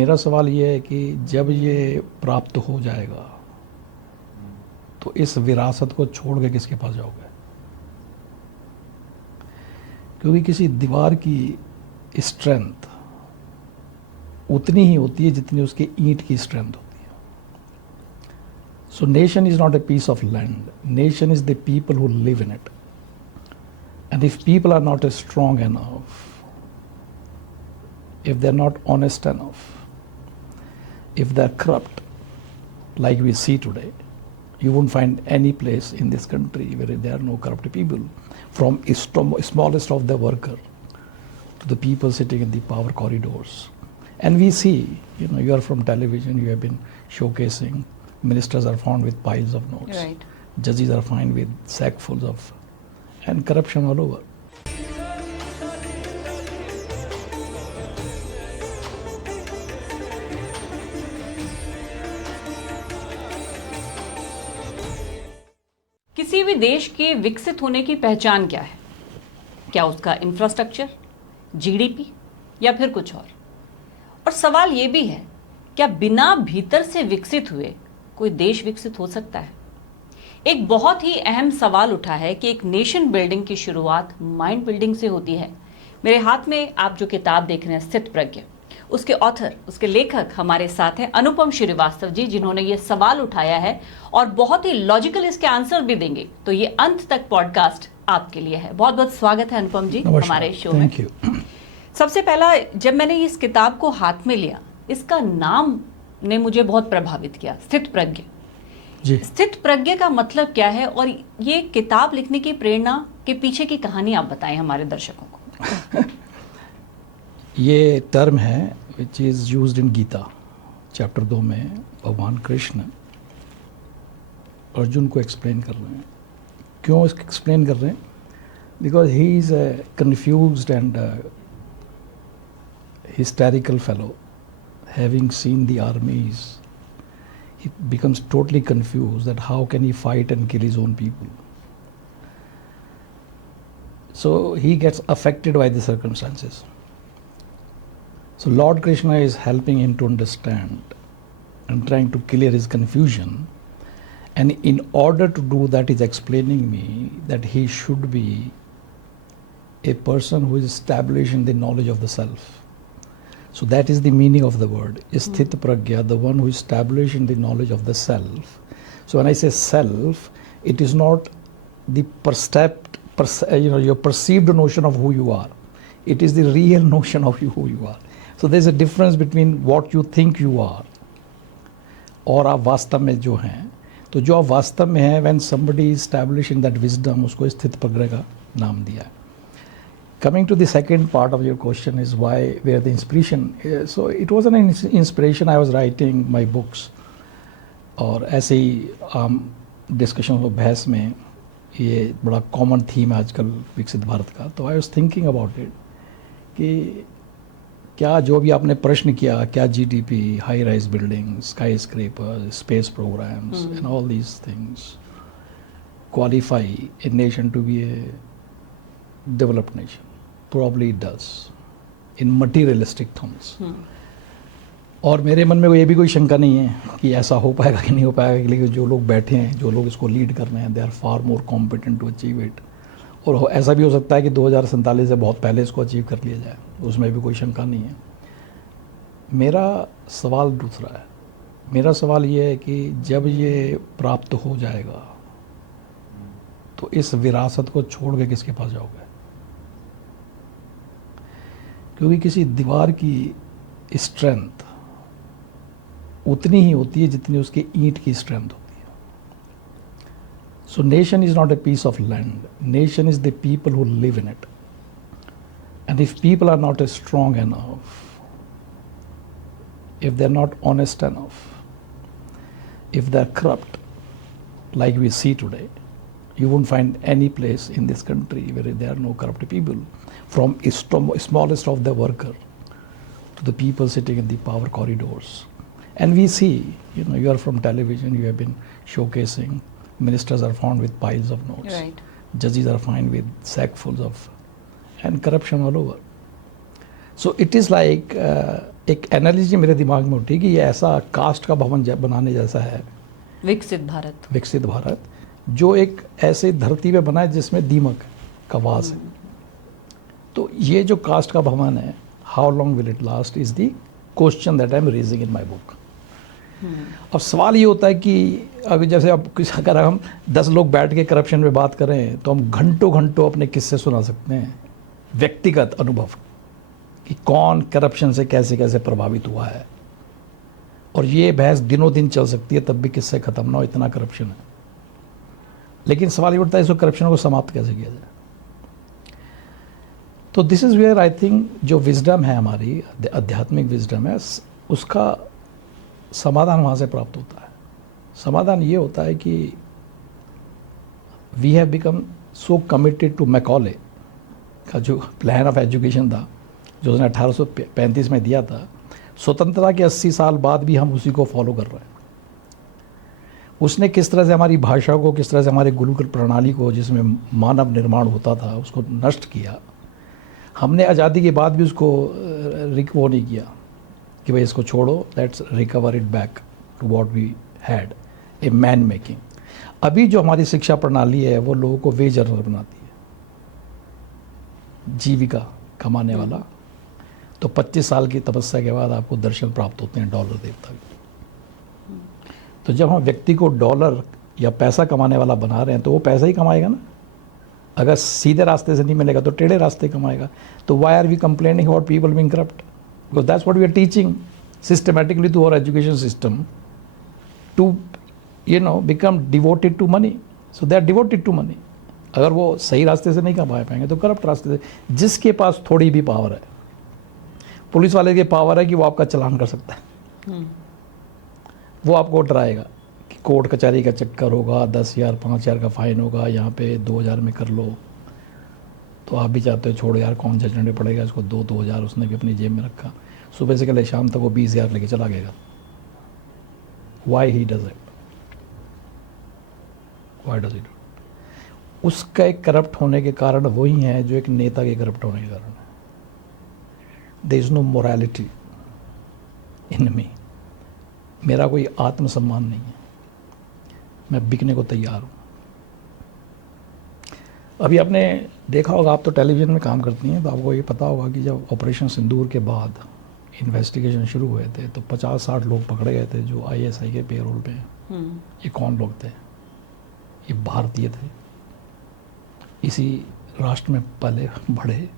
मेरा सवाल ये है कि जब ये प्राप्त हो जाएगा तो इस विरासत को छोड़ के किसके पास जाओगे? क्योंकि किसी दीवार की स्ट्रेंथ उतनी ही होती है जितनी उसके ईंट की स्ट्रेंथ होती है. So nation is not a piece of land, nation is the people who live in it. And if people are not strong enough, if they're not honest enough, if they're corrupt, like we see today, you won't find any place in this country where there are no corrupt people, from smallest of the worker to the people sitting in the power corridors. And we see, you are from television, you have been showcasing, ministers are found with piles of notes, right. Judges are found with sackfuls of, and corruption all over. किसी भी देश के विकसित होने की पहचान क्या है? क्या उसका इंफ्रास्ट्रक्चर, जीडीपी या फिर कुछ और सवाल ये भी है, क्या बिना भीतर से विकसित हुए कोई देश विकसित हो सकता है? एक बहुत ही अहम सवाल उठा है कि एक नेशन बिल्डिंग की शुरुआत माइंड बिल्डिंग से होती है. मेरे हाथ में आप जो किताब देख रहे हैं स्थित प्रज्ञ, उसके ऑथर, उसके लेखक हमारे साथ हैं अनुपम श्रीवास्तव जी, जिन्होंने ये सवाल उठाया है और बहुत ही लॉजिकल इसके आंसर भी देंगे. तो ये अंत तक पॉडकास्ट आपके लिए है. बहुत बहुत स्वागत है अनुपम जी हमारे शो में. Thank you. सबसे पहला, जब मैंने इस किताब को हाथ में लिया, इसका नाम ने मुझे बहुत प्रभावित किया, स्थित प्रज्ञ. जी. स्थित प्रज्ञ का मतलब क्या है और ये किताब लिखने की प्रेरणा के पीछे की कहानी आप बताएं हमारे दर्शकों को. ये टर्म है which is used in Gita chapter 2 में. भगवान कृष्ण अर्जुन को एक्सप्लेन कर रहे हैं. क्यों इसको एक्सप्लेन कर रहे हैं? Because he is a confused and hysterical fellow. Having seen the armies, he becomes totally confused that how can he fight and kill his own people. So he gets affected by the circumstances. So Lord Krishna is helping him to understand and trying to clear his confusion. And in order to do that, he's explaining me that he should be a person who is established in the knowledge of the self. So that is the meaning of the word, Sthit Pragya, the one who is established in the knowledge of the self. So when I say self, it is not the your perceived notion of who you are. It is the real notion of who you are. So there is a difference between what you think you are और आप वास्तव में जो हैं. तो जो आप वास्तव में हैं, when somebody is established in that wisdom, उसको स्थित प्रज्ञ का नाम दिया है. Coming to the second part of your question is where the inspiration. So it was an inspiration. I was writing my books और ऐसे ही डिस्कशन और बहस में ये बड़ा कॉमन थीम है आजकल विकसित भारत का. तो I was thinking about it कि क्या जो भी आपने प्रश्न किया, क्या GDP, high rise building, skyscraper, space programmes and all these things qualify a nation to be a developed nation? Probably it does in materialistic terms. और मेरे मन में ये भी कोई शंका नहीं है कि ऐसा हो पाएगा कि नहीं हो पाएगा, लेकिन जो लोग बैठे हैं, जो लोग इसको लीड कर रहे हैं, they are far more competent to achieve it. और ऐसा भी हो सकता है कि 2047 से बहुत पहले इसको अचीव कर लिया जाए, उसमें भी कोई शंका नहीं है. मेरा सवाल दूसरा है. मेरा सवाल ये है कि जब ये प्राप्त हो जाएगा तो इस विरासत को छोड़ के किसके पास जाओगे? क्योंकि किसी दीवार की स्ट्रेंथ उतनी ही होती है जितनी उसके ईंट की स्ट्रेंथ होती है. So nation is not a piece of land, nation is the people who live in it. And if people are not strong enough, if they're not honest enough, if they're corrupt, like we see today, you won't find any place in this country where there are no corrupt people, from smallest of the worker to the people sitting in the power corridors. And we see, you are from television, you have been showcasing, ministers are found with piles of notes, right. Judges are found with sackfuls of, and corruption all over. So it is like एक analogy मेरे दिमाग में उठी कि ये ऐसा cast का भवन बनाने जैसा है विकसित भारत, जो एक ऐसे धरती पे बना है जिसमें दीमक का वास है। तो ये जो कास्ट का भवन है, how long will it last, is the question that I am raising in my book. अब सवाल ये होता है कि अगर जैसे अब अगर हम 10 लोग बैठ के करप्शन पे बात करें तो हम घंटों घंटों अपने किस्से सुना सकते हैं, व्यक्तिगत अनुभव कि कौन करप्शन से कैसे कैसे प्रभावित हुआ है, और ये बहस दिनों दिन चल सकती है तब भी किस्से खत्म ना हो, इतना करप्शन है। लेकिन सवाल ये उठता है इसको करप्शन को समाप्त कैसे किया जाए। तो this is where I think जो विजडम है हमारी, आध्यात्मिक विजडम है, उसका समाधान वहाँ से प्राप्त होता है। समाधान ये होता है कि we have become so committed to Macaulay का जो प्लान ऑफ एजुकेशन था, जो उसने 1835 में दिया था, स्वतंत्रता के 80 साल बाद भी हम उसी को फॉलो कर रहे हैं। उसने किस तरह से हमारी भाषा को, किस तरह से हमारे गुरुकुल प्रणाली को, जिसमें मानव निर्माण होता था, उसको नष्ट किया। हमने आज़ादी के बाद भी उसको वो नहीं किया कि भाई इसको छोड़ो, let's recover it back to what we had, a man making. अभी जो हमारी शिक्षा प्रणाली है वो लोगों को वेज अर्नर बनाती है, जीविका कमाने वाला। तो 25 साल की तपस्या के बाद आपको दर्शन प्राप्त होते हैं डॉलर देवता के। तो जब हम व्यक्ति को डॉलर या पैसा कमाने वाला बना रहे हैं तो वो पैसा ही कमाएगा ना। अगर सीधे रास्ते से नहीं मिलेगा तो टेढ़े रास्ते कमाएगा। तो why are we complaining about people being corrupt? Because that's what we are teaching systematically to our education system, to become devoted to money. So they are devoted to money. अगर वो सही रास्ते से नहीं कमा पाएंगे तो करप्ट रास्ते से। जिसके पास थोड़ी भी पावर है, पुलिस वाले के पावर है कि वो आपका चालान कर सकता है, वो आपको डराएगा कि कोर्ट कचहरी का चक्कर होगा, 10,000 5,000 का फाइन होगा, यहाँ पे 2,000 में कर लो। तो आप भी चाहते हो छोड़ो यार, कौन जजमेंट पड़ेगा इसको, 2,000 उसने भी अपनी जेब में रखा, सुबह से कल शाम तक वो 20,000 लेके चला गएगा। Why he does it? Why does it? उसका एक करप्ट होने के कारण वही है जो एक नेता के करप्ट होने के कारण है। देयर इज नो मोरालिटी इन मी। मेरा कोई आत्मसम्मान नहीं है, मैं बिकने को तैयार हूँ। अभी आपने देखा होगा, आप तो टेलीविज़न में काम करती हैं, तो आपको ये पता होगा कि जब ऑपरेशन सिंदूर के बाद इन्वेस्टिगेशन शुरू हुए थे तो 50-60 लोग पकड़े गए थे जो ISI के पेरोल पे हैं। ये कौन लोग थे? ये भारतीय थे, इसी राष्ट्र में पले बढ़े,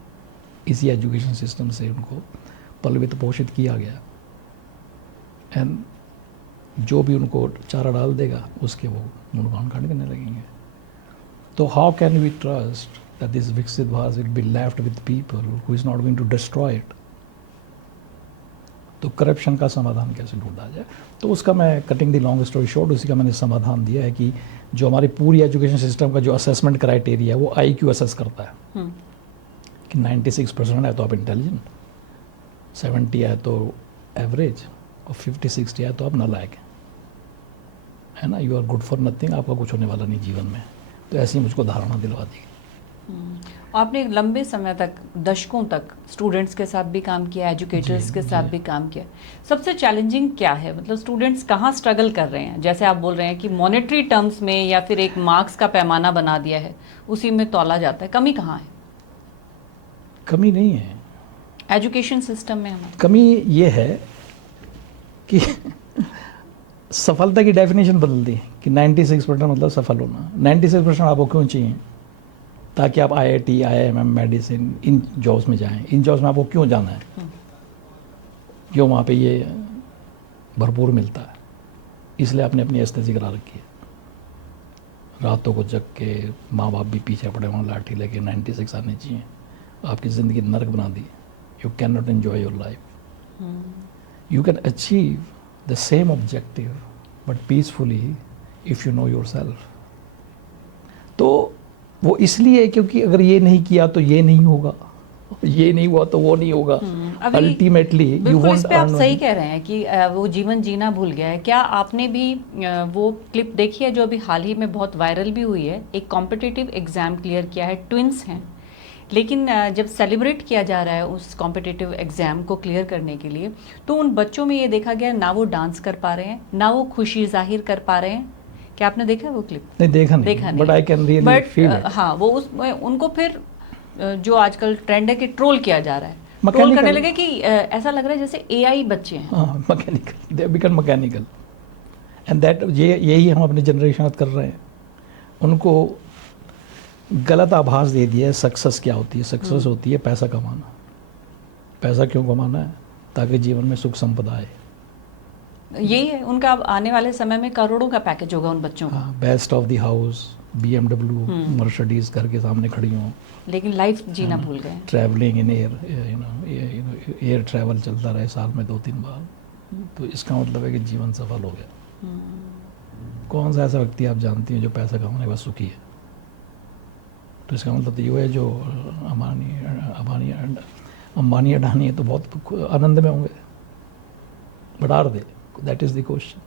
इसी एजुकेशन सिस्टम से उनको पलवित पोषित किया गया। एंड जो भी उनको चारा डाल देगा उसके वो गुणगान गान करने लगेंगे। तो how can we trust that this विकसित Bharat will be left with people who is not going to destroy it? तो करप्शन का समाधान कैसे ढूंढा जाए? तो उसका मैं cutting the long story short, उसी का मैंने समाधान दिया है कि जो हमारी पूरी एजुकेशन सिस्टम का जो असेसमेंट क्राइटेरिया है वो IQ असेस करता है कि 96% है तो आप इंटेलिजेंट, 70 है तो एवरेज, और 50-60 है तो आप नालायक है ना। You are good for nothing, आपका कुछ होने वाला नहीं जीवन में। तो ऐसी मुझको धारणा दिलवा दी। आपने लंबे समय तक, दशकों तक स्टूडेंट्स के साथ भी काम किया, एजुकेटर्स के साथ भी काम किया। सबसे चैलेंजिंग क्या है? मतलब स्टूडेंट्स कहाँ स्ट्रगल कर रहे हैं? जैसे आप बोल रहे हैं कि मॉनेटरी टर्म्स में या फिर एक मार्क्स का पैमाना बना दिया है, उसी में तौला जाता है। कमी कहाँ है? कमी नहीं है एजुकेशन सिस्टम में हमारा। कमी ये है कि सफलता की डेफिनेशन बदल दी कि 96% मतलब सफल होना। 96% आपको क्यों चाहिए? ताकि आप IIT, IIM, मेडिसिन, इन जॉब्स में जाएं। इन जॉब्स में आपको क्यों जाना है? क्यों वहाँ पे ये भरपूर मिलता है, इसलिए आपने अपनी एस्थेसी करा रखी है। रातों को जग के माँ बाप भी पीछे पड़े वहाँ लाठी लेके 96 आने चाहिए। आपकी ज़िंदगी नर्क बना दी। You can not enjoy your life. You can achieve the same objective but peacefully if you know yourself. तो वो इसलिए क्योंकि अगर ये नहीं किया तो ये नहीं होगा, ये नहीं हुआ तो वो नहीं होगा। Ultimately you won't. इस पे आप सही कह रहे हैं कि वो जीवन जीना भूल गया है। क्या आपने भी वो क्लिप देखी है जो अभी हाल ही में बहुत वायरल भी हुई है? एक कॉम्पिटिटिव एग्जाम क्लियर किया है, ट्विंस हैं, लेकिन जब सेलिब्रेट किया जा रहा है उस कॉम्पिटिटिव एग्जाम को क्लियर करने के लिए, तो उन बच्चों में ये देखा गया ना वो डांस कर पा रहे हैं, ना वो खुशी जाहिर कर पा रहे हैं। क्या आपने देखा है वो क्लिप? नहीं, देखा नहीं, but I can really feel it. हाँ, वो उनको फिर जो आजकल ट्रेंड है कि ट्रोल किया जा रहा है, ट्रोल करने लगे कि ऐसा लग रहा है जैसे एआई बच्चे हैं। हाँ, mechanical, they become mechanical, and that यही हम अपनी जनरेशन कर रहे हैं। उनको गलत आभास दे दिया है सक्सेस क्या होती है। सक्सेस होती है पैसा कमाना। पैसा क्यों कमाना है? ताकि जीवन में सुख संपदा आए। यही है उनका। अब आने वाले समय में करोड़ों का पैकेज होगा उन बच्चों का। Best of the house, BMW, Mercedes घर के सामने खड़ी हों, लेकिन लाइफ जीना भूल गए। Travelling in air, air travel चलता रहे साल में 2-3 बार, तो इसका मतलब है कि जीवन सफल हो गया। कौन सा ऐसा व्यक्ति आप जानती हैं जो पैसा कमाने के बाद सुखी है? तो इसका मतलब तो ये है जो अंबानी अडानी है तो बहुत आनंद में होंगे, but are they? That is the question.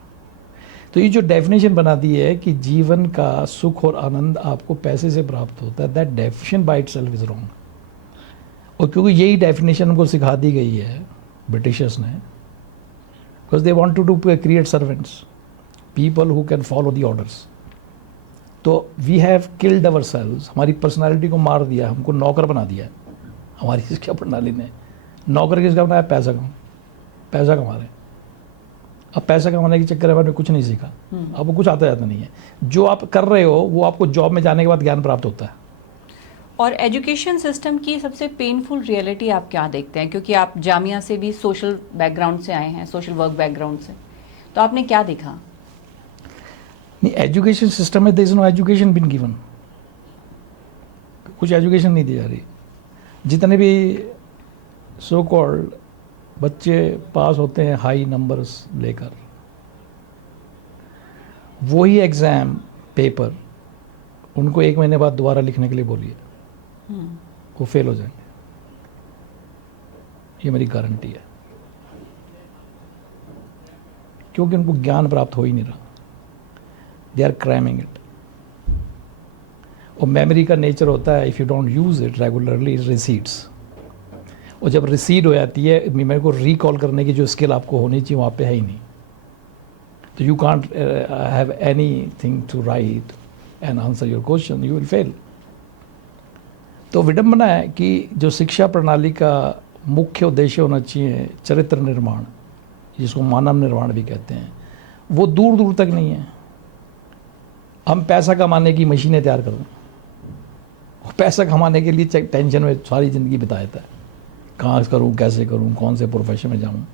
तो ये जो डेफिनेशन बना दी है कि जीवन का सुख और आनंद आपको पैसे से प्राप्त होता है, that definition by itself is wrong. और क्योंकि यही डेफिनेशन हमको सिखा दी गई है ब्रिटिशर्स ने, because they wanted to create servants, people who can follow the orders. तो we have killed ourselves, हमारी पर्सनैलिटी को मार दिया, हमको नौकर बना दिया है हमारी शिक्षा प्रणाली ने। नौकर किसका बनाया? पैसा कमा रहे हैं। अब पैसा कमाने के चक्कर में आपने कुछ नहीं सीखा, आपको कुछ आता जाता नहीं है। जो आप कर रहे हो वो आपको जॉब में जाने के बाद ज्ञान प्राप्त होता है। और एजुकेशन सिस्टम की सबसे पेनफुल रियलिटी आप क्या देखते हैं? क्योंकि आप जामिया से भी सोशल बैकग्राउंड से आए हैं, सोशल वर्क बैकग्राउंड से, तो आपने क्या देखा? नहीं, एजुकेशन सिस्टम में there is no education been given. कुछ एजुकेशन नहीं दी जा रही। जितने भी सो कॉल्ड बच्चे पास होते हैं हाई नंबर्स लेकर, वही एग्ज़ाम पेपर उनको 1 महीने बाद दोबारा लिखने के लिए बोलिए, वो फेल हो जाएंगे। ये मेरी गारंटी है, क्योंकि उनको ज्ञान प्राप्त हो ही नहीं रहा। They are cramming it. और मेमोरी का नेचर होता है, if you don't use it regularly it recedes. और जब रिसीड हो जाती है, मेरे को रिकॉल करने की जो स्किल आपको होनी चाहिए वहाँ पे है ही नहीं। तो you can't have anything to write and answer your question, you will fail. तो विडम्बना है कि जो शिक्षा प्रणाली का मुख्य उद्देश्य होना चाहिए चरित्र निर्माण, जिसको मानव निर्माण भी कहते हैं, वो दूर दूर तक नहीं है। हम पैसा कमाने की मशीनें तैयार कर रहे हैं, पैसा कमाने के लिए टेंशन में सारी ज़िंदगी बिता देता है, कहाँ करूँ, कैसे करूँ, कौन से प्रोफेशन में जाऊँ।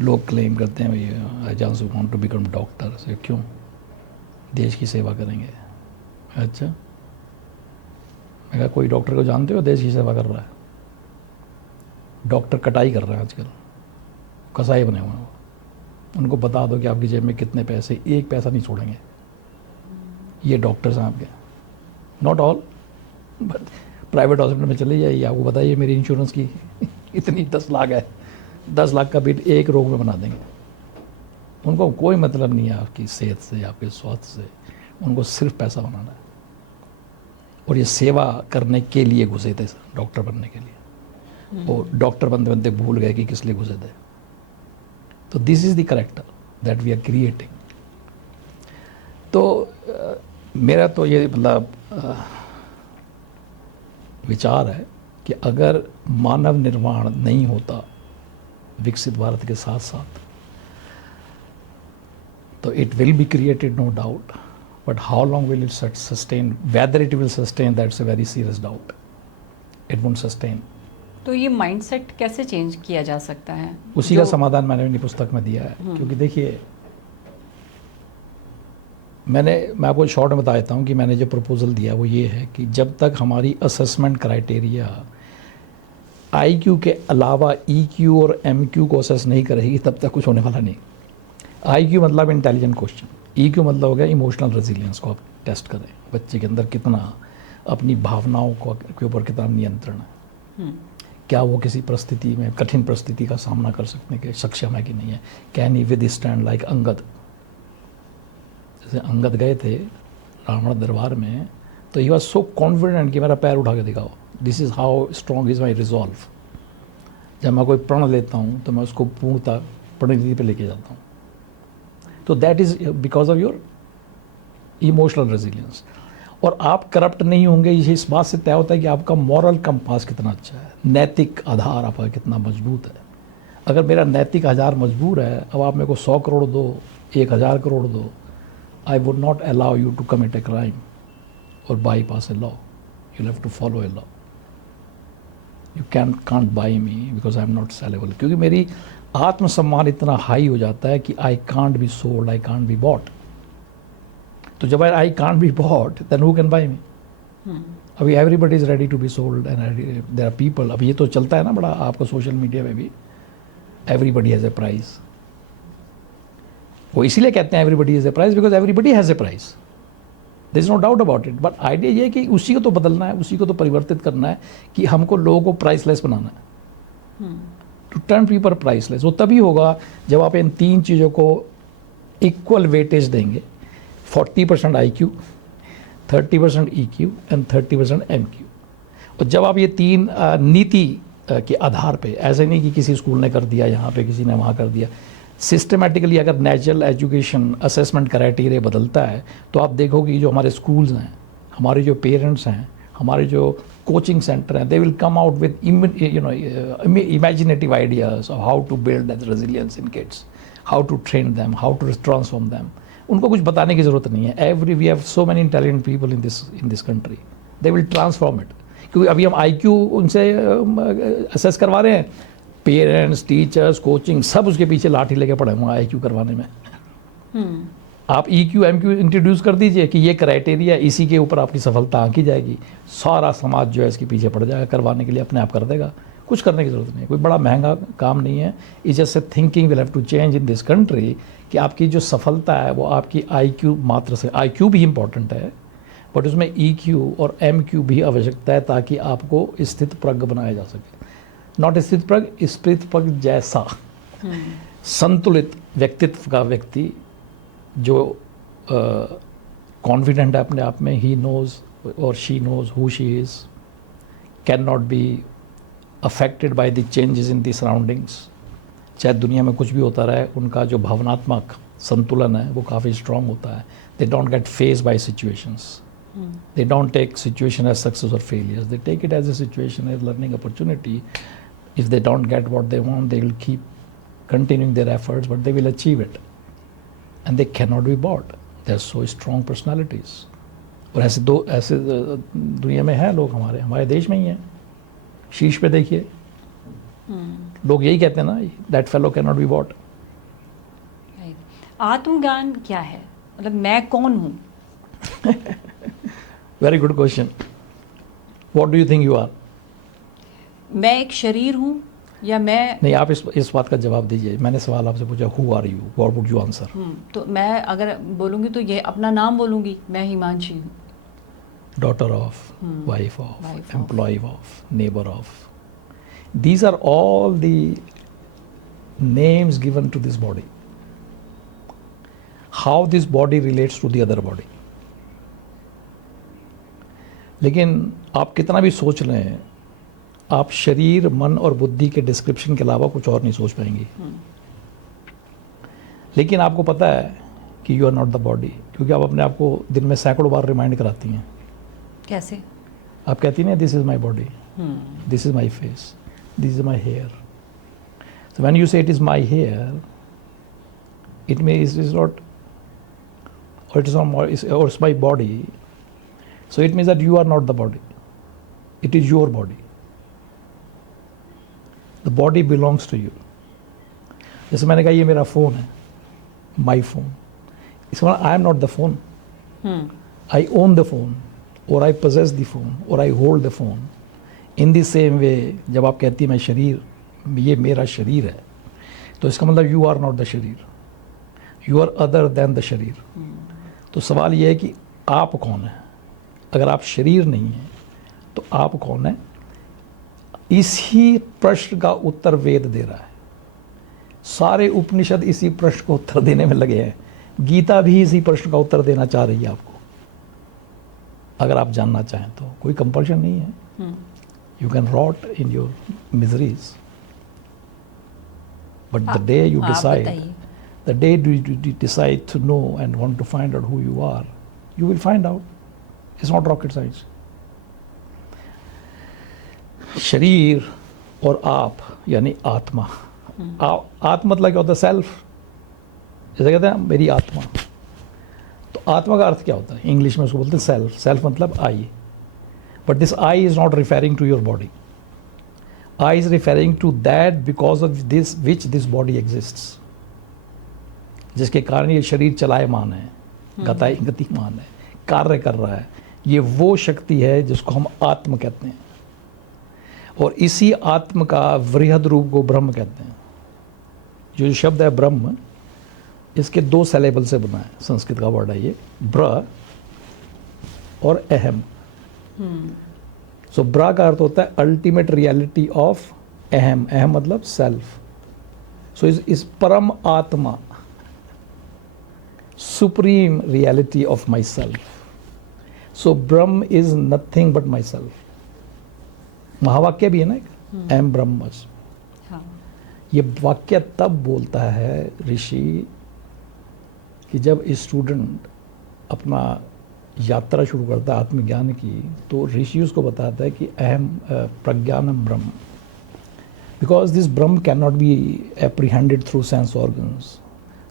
लोग क्लेम करते हैं भाई I just want to become doctor. से क्यों? देश की सेवा करेंगे। अच्छा, मैं कहा कोई डॉक्टर को जानते हो देश की सेवा कर रहा है? डॉक्टर कटाई कर रहे हैं आजकल, कसाई बने हुए हैं। उनको बता दो कि आपकी जेब में कितने पैसे, 1 पैसा नहीं छोड़ेंगे। ये डॉक्टर्स हैं आपके, not all, but private hospital में चले जाइए, आपको बताइए मेरी इंश्योरेंस की इतनी 10 लाख है, 10 लाख का बिल 1 रोग में बना देंगे। उनको कोई मतलब नहीं है आपकी सेहत से, आपके स्वास्थ्य से, उनको सिर्फ पैसा बनाना है। और ये सेवा करने के लिए घुसे थे डॉक्टर बनने के लिए, और डॉक्टर बनते बनते भूल गए कि किस लिए घुसे थे। तो this is the character that we are creating. तो मेरा तो ये मतलब विचार है कि अगर मानव निर्माण नहीं होता विकसित भारत के साथ साथ, तो it will be created no doubt, but how long will it sustain, whether it will sustain, that's a very serious doubt. It won't sustain. तो ये माइंडसेट कैसे चेंज किया जा सकता है? उसी का समाधान मैंने अपनी पुस्तक में दिया है। क्योंकि देखिए, मैं आपको शॉर्ट में बता देता हूँ कि मैंने जो प्रपोजल दिया वो ये है कि जब तक हमारी असेसमेंट क्राइटेरिया IQ के अलावा EQ और MQ को असेस नहीं करेगी, तब तक कुछ होने वाला नहीं। IQ मतलब इंटेलिजेंट क्वेश्चन, EQ मतलब हो गया इमोशनल रेजिलियंस को आप टेस्ट करें, बच्चे के अंदर कितना अपनी भावनाओं को के ऊपर कितना नियंत्रण है, क्या वो किसी परिस्थिति में, कठिन परिस्थिति का सामना कर सकने के सक्षम है कि नहीं है। Can he with stand like Angad. जैसे अंगद गए थे रावण दरबार में, तो ही वॉज सो कॉन्फिडेंट कि मेरा पैर उठा के दिखाओ, this is how strong is my resolve. जब मैं कोई प्रण लेता हूँ तो मैं उसको पूर्णता परिणति पे लेके जाता हूँ। तो that is because of your emotional resilience. और आप करप्ट नहीं होंगे ये इस बात से तय होता है कि आपका मॉरल कंपास कितना अच्छा है, नैतिक आधार आपका कितना मजबूत है। अगर मेरा नैतिक आधार मजबूत है, अब आप मेरे को 100 करोड़ दो, 1000 करोड़ दो, I would not allow you to commit a crime और bypass a law. You have to follow a law. You can't buy me because I am not saleable. क्योंकि मेरी आत्मसम्मान इतना हाई हो जाता है कि I can't be sold, I can't be bought. तो जब I can't be bought then who can buy me? अभी everybody is ready to be sold and there are people. अभी ये तो चलता है ना बड़ा आपको सोशल मीडिया में भी, एवरीबडी हैज़ ए प्राइस। वो इसीलिए कहते हैं everybody has a price because everybody has a price, there is no doubt about it. But idea ये है कि उसी को तो बदलना है, उसी को तो परिवर्तित करना है कि हमको लोगों को प्राइसलेस बनाना है, टू टर्न पीपल प्राइसलेस। वो तभी होगा जब आप इन 3 चीज़ों को इक्वल वेटेज देंगे, 40% IQ, 30% EQ एंड 30% MQ। और जब आप ये 3 नीति के आधार पे, ऐसे नहीं कि किसी स्कूल ने कर दिया यहाँ पे, किसी ने वहाँ कर दिया, सिस्टमेटिकली अगर नेचुरल एजुकेशन असेसमेंट क्राइटेरिया बदलता है तो आप देखोगे जो हमारे स्कूल्स हैं, हमारे जो पेरेंट्स हैं, हमारे जो कोचिंग सेंटर हैं, they will come out with imaginative ideas of how to build that resilience in kids, how to train them, how to transform them. उनको कुछ बताने की ज़रूरत नहीं है। We have so many intelligent people in this country, they will transform it. क्योंकि अभी हम IQ उनसे असेस करवा रहे हैं, पेरेंट्स, टीचर्स, कोचिंग सब उसके पीछे लाठी लेके पड़े हुए IQ करवाने में। आप EQ MQ इंट्रोड्यूस कर दीजिए कि ये क्राइटेरिया, इसी के ऊपर आपकी सफलता आंकी जाएगी, सारा समाज जो है इसके पीछे पड़ जाएगा, करवाने के लिए अपने आप कर देगा। कुछ करने की ज़रूरत नहीं है, कोई बड़ा महंगा काम नहीं है। It's just a thinking will have to change in this country कि आपकी जो सफलता है वो आपकी IQ मात्र से, IQ भी इम्पॉर्टेंट है बट उसमें EQ और MQ भी आवश्यकता है ताकि आपको स्थित प्रज्ञ बनाया जा सके। नॉट स्थित प्रज्ञ, स्थित प्रज्ञ जैसा संतुलित व्यक्तित्व का व्यक्ति जो कॉन्फिडेंट है अपने आप में, ही नोज और she knows who she is, can not be affected by the changes in the surroundings. चाहे दुनिया में कुछ भी होता रहे, उनका जो भावनात्मक संतुलन है वो काफ़ी स्ट्रांग होता है। They don't get faced by situations, they don't take situation as success और failures, they take it as a situation, as learning opportunity. If they don't get what they want, they will keep continuing their efforts but they will achieve it and they can not be bought. They are so strong personalities. और ऐसे दुनिया में हैं लोग, हमारे देश में ही हैं। शीश पे देखिए, लोग यही कहते हैं ना, that fellow can not be bought. आत्मज्ञान क्या है? मतलब मैं कौन हूँ? Very good question. What do you think you are? मैं एक शरीर हूँ या मैं नहीं, आप इस बात का जवाब दीजिए। मैंने सवाल आपसे पूछा who are you, what would you answer? तो मैं अगर बोलूँगी तो ये अपना नाम बोलूँगी, मैं हिमांशी हूँ। Daughter of, wife of, employee of, neighbor of. These are all the names given to this body. How this body relates to the other body. लेकिन आप कितना भी सोच लें, आप शरीर, मन और बुद्धि के डिस्क्रिप्शन के अलावा कुछ और नहीं सोच पाएंगी। लेकिन आपको पता है कि you are not the body, क्योंकि आप अपने आप को दिन में सैकड़ों बार रिमाइंड कराती हैं। कैसे? आप कहती नहीं this is my body, this is my face, this is my hair. So when you say it is my hair, it means it is not, और इट इज नॉट, और it's my body, so it means that you are not the body, it is your body. The body belongs to you. जैसे मैंने कहा ये मेरा phone है, my phone, इसका मतलब आई am not the phone, I own the phone, और आई possess the phone, और I hold the phone. In the same वे जब आप कहती हैं मैं शरीर, ये मेरा शरीर है, तो इसका मतलब यू आर नॉट द शरीर, you are other than the शरीर। तो सवाल ये है कि आप कौन है? अगर आप शरीर नहीं हैं तो आप कौन है? इसी प्रश्न का उत्तर वेद दे रहा है। सारे उपनिषद इसी प्रश्न को उत्तर देने में लगे हैं। गीता भी इसी प्रश्न का उत्तर देना चाह रही है आपको, अगर आप जानना चाहें तो। कोई कंपल्शन नहीं है। You can rot in your miseries. But the day you आप decide, बताइए। the day you decide to know and want to find out who you are, you will find out. It's not rocket science. शरीर और आप यानी आत्मा, आत्मा मतलब क्या होता है? सेल्फ। जैसे कहते हैं मेरी आत्मा, तो आत्मा का अर्थ क्या होता है? इंग्लिश में उसको बोलते हैं सेल्फ। सेल्फ मतलब I, but this I is not referring to your body. I is referring to that because of this which this body exists, जिसके कारण ये शरीर चलायमान है, गतिमान है, कार्य कर रहा है. ये वो शक्ति है जिसको हम आत्म कहते हैं, और इसी आत्म का वृहद रूप को ब्रह्म कहते हैं. जो शब्द है ब्रह्म, इसके 2 सिलेबल से बना है, संस्कृत का वर्ड है ये, ब्र और अहम. सो ब्रा का अर्थ होता है अल्टीमेट रियलिटी ऑफ अहम. अहम मतलब सेल्फ. सो इस परम आत्मा, supreme reality of myself. So Brahman is nothing but myself. महावाक्य भी है ना एक, अहम ब्रह्मस. हाँ। ये वाक्य तब बोलता है ऋषि कि जब स्टूडेंट अपना यात्रा शुरू करता है आत्मज्ञान की, तो ऋषि उसको बताता है कि अहम प्रज्ञानम ब्रह्म, because this Brahman can not be apprehended through sense organs,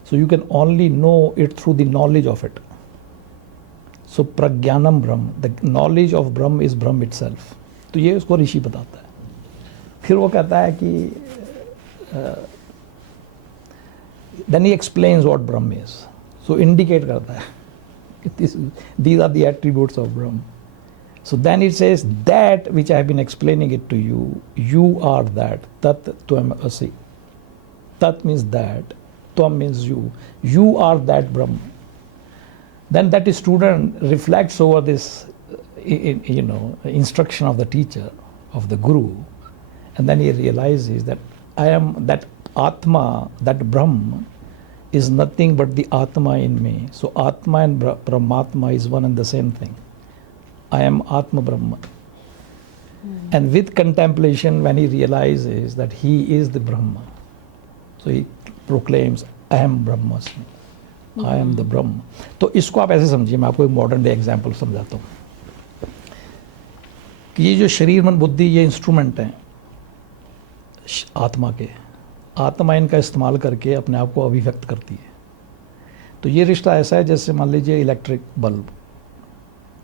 so you can only know it through the knowledge of it. So प्रज्ञानम ब्रह्म, the knowledge of Brahman is Brahman itself. तो ये उसको ऋषि बताता है. फिर वो कहता है कि then he explains what Brahma is. So indicate करता है these are the attributes of Brahm. So then it says that which I have been explaining it to you, you are that. Tat tvam asi. Tat means that, tvam means you. You are that Brahm. Then that student reflects over this, instruction of the teacher, of the guru, and then he realizes that I am that Atma, that Brahm is nothing but the Atma in me. So Atma and Brahmatma is one and the same thing. I am Atma Brahma. And with contemplation, when he realizes that he is the Brahma, so he proclaims, I am Brahmasmi. I am the Brahma. तो इसको आप ऐसे समझिए, मैं आपको एक modern day example समझाता हूँ कि ये जो शरीर मन बुद्धि, ये इंस्ट्रूमेंट हैं आत्मा के. आत्मा इनका इस्तेमाल करके अपने आप को अभिव्यक्त करती है. तो ये रिश्ता ऐसा है जैसे मान लीजिए electric bulb.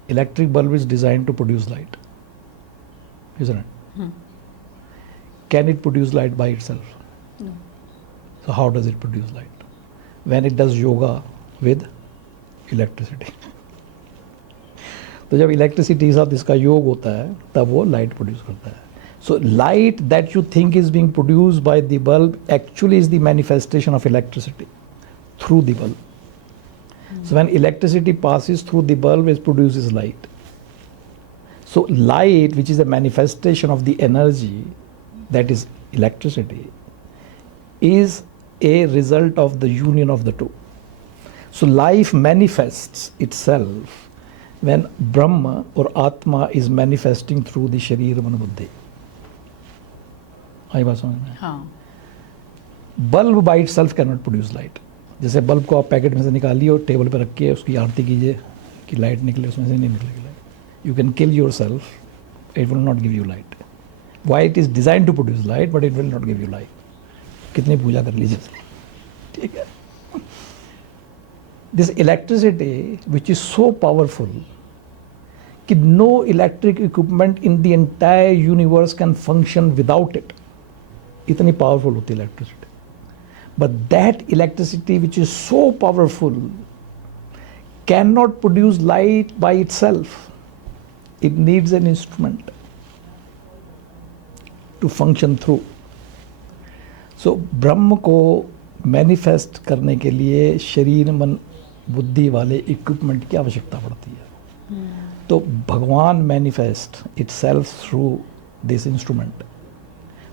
Electric bulb is design to produce light, isn't it? Can it produce light by itself? No. So how does it produce light? When it does yoga with electricity. तो जब इलेक्ट्रिसिटी के साथ इसका योग होता है तब वो लाइट प्रोड्यूस करता है. So light that you think is being produced by the bulb actually is the manifestation of electricity through the bulb. So when electricity passes through the bulb, it produces light. So light, which is a manifestation of the energy that is electricity, is a result of the union of the two. So life manifests itself when Brahma or Atma is manifesting through the Sharira Mana Buddhi. आई बात समझ में? हाँ. Bulb by it self can not produce light. जैसे bulb को आप packet में से निकालिए और टेबल पर रखिए, उसकी आरती कीजिए कि लाइट निकले, उसमें से नहीं निकलेगी light. You can kill yourself, it will not give you light. Why it is design to produce light but it will not give you light. कितनी पूजा कर लीजिए, ठीक है. This electricity which is so powerful कि no electric equipment in the entire universe can function without it. इतनी powerful होती है electricity. But that electricity which is so powerful can not produce light by itself. It needs an instrument to function through. So Brahman को manifest करने के लिए शरीर मन बुद्धि वाले इक्विपमेंट की आवश्यकता पड़ती है. तो भगवान manifest itself through this instrument.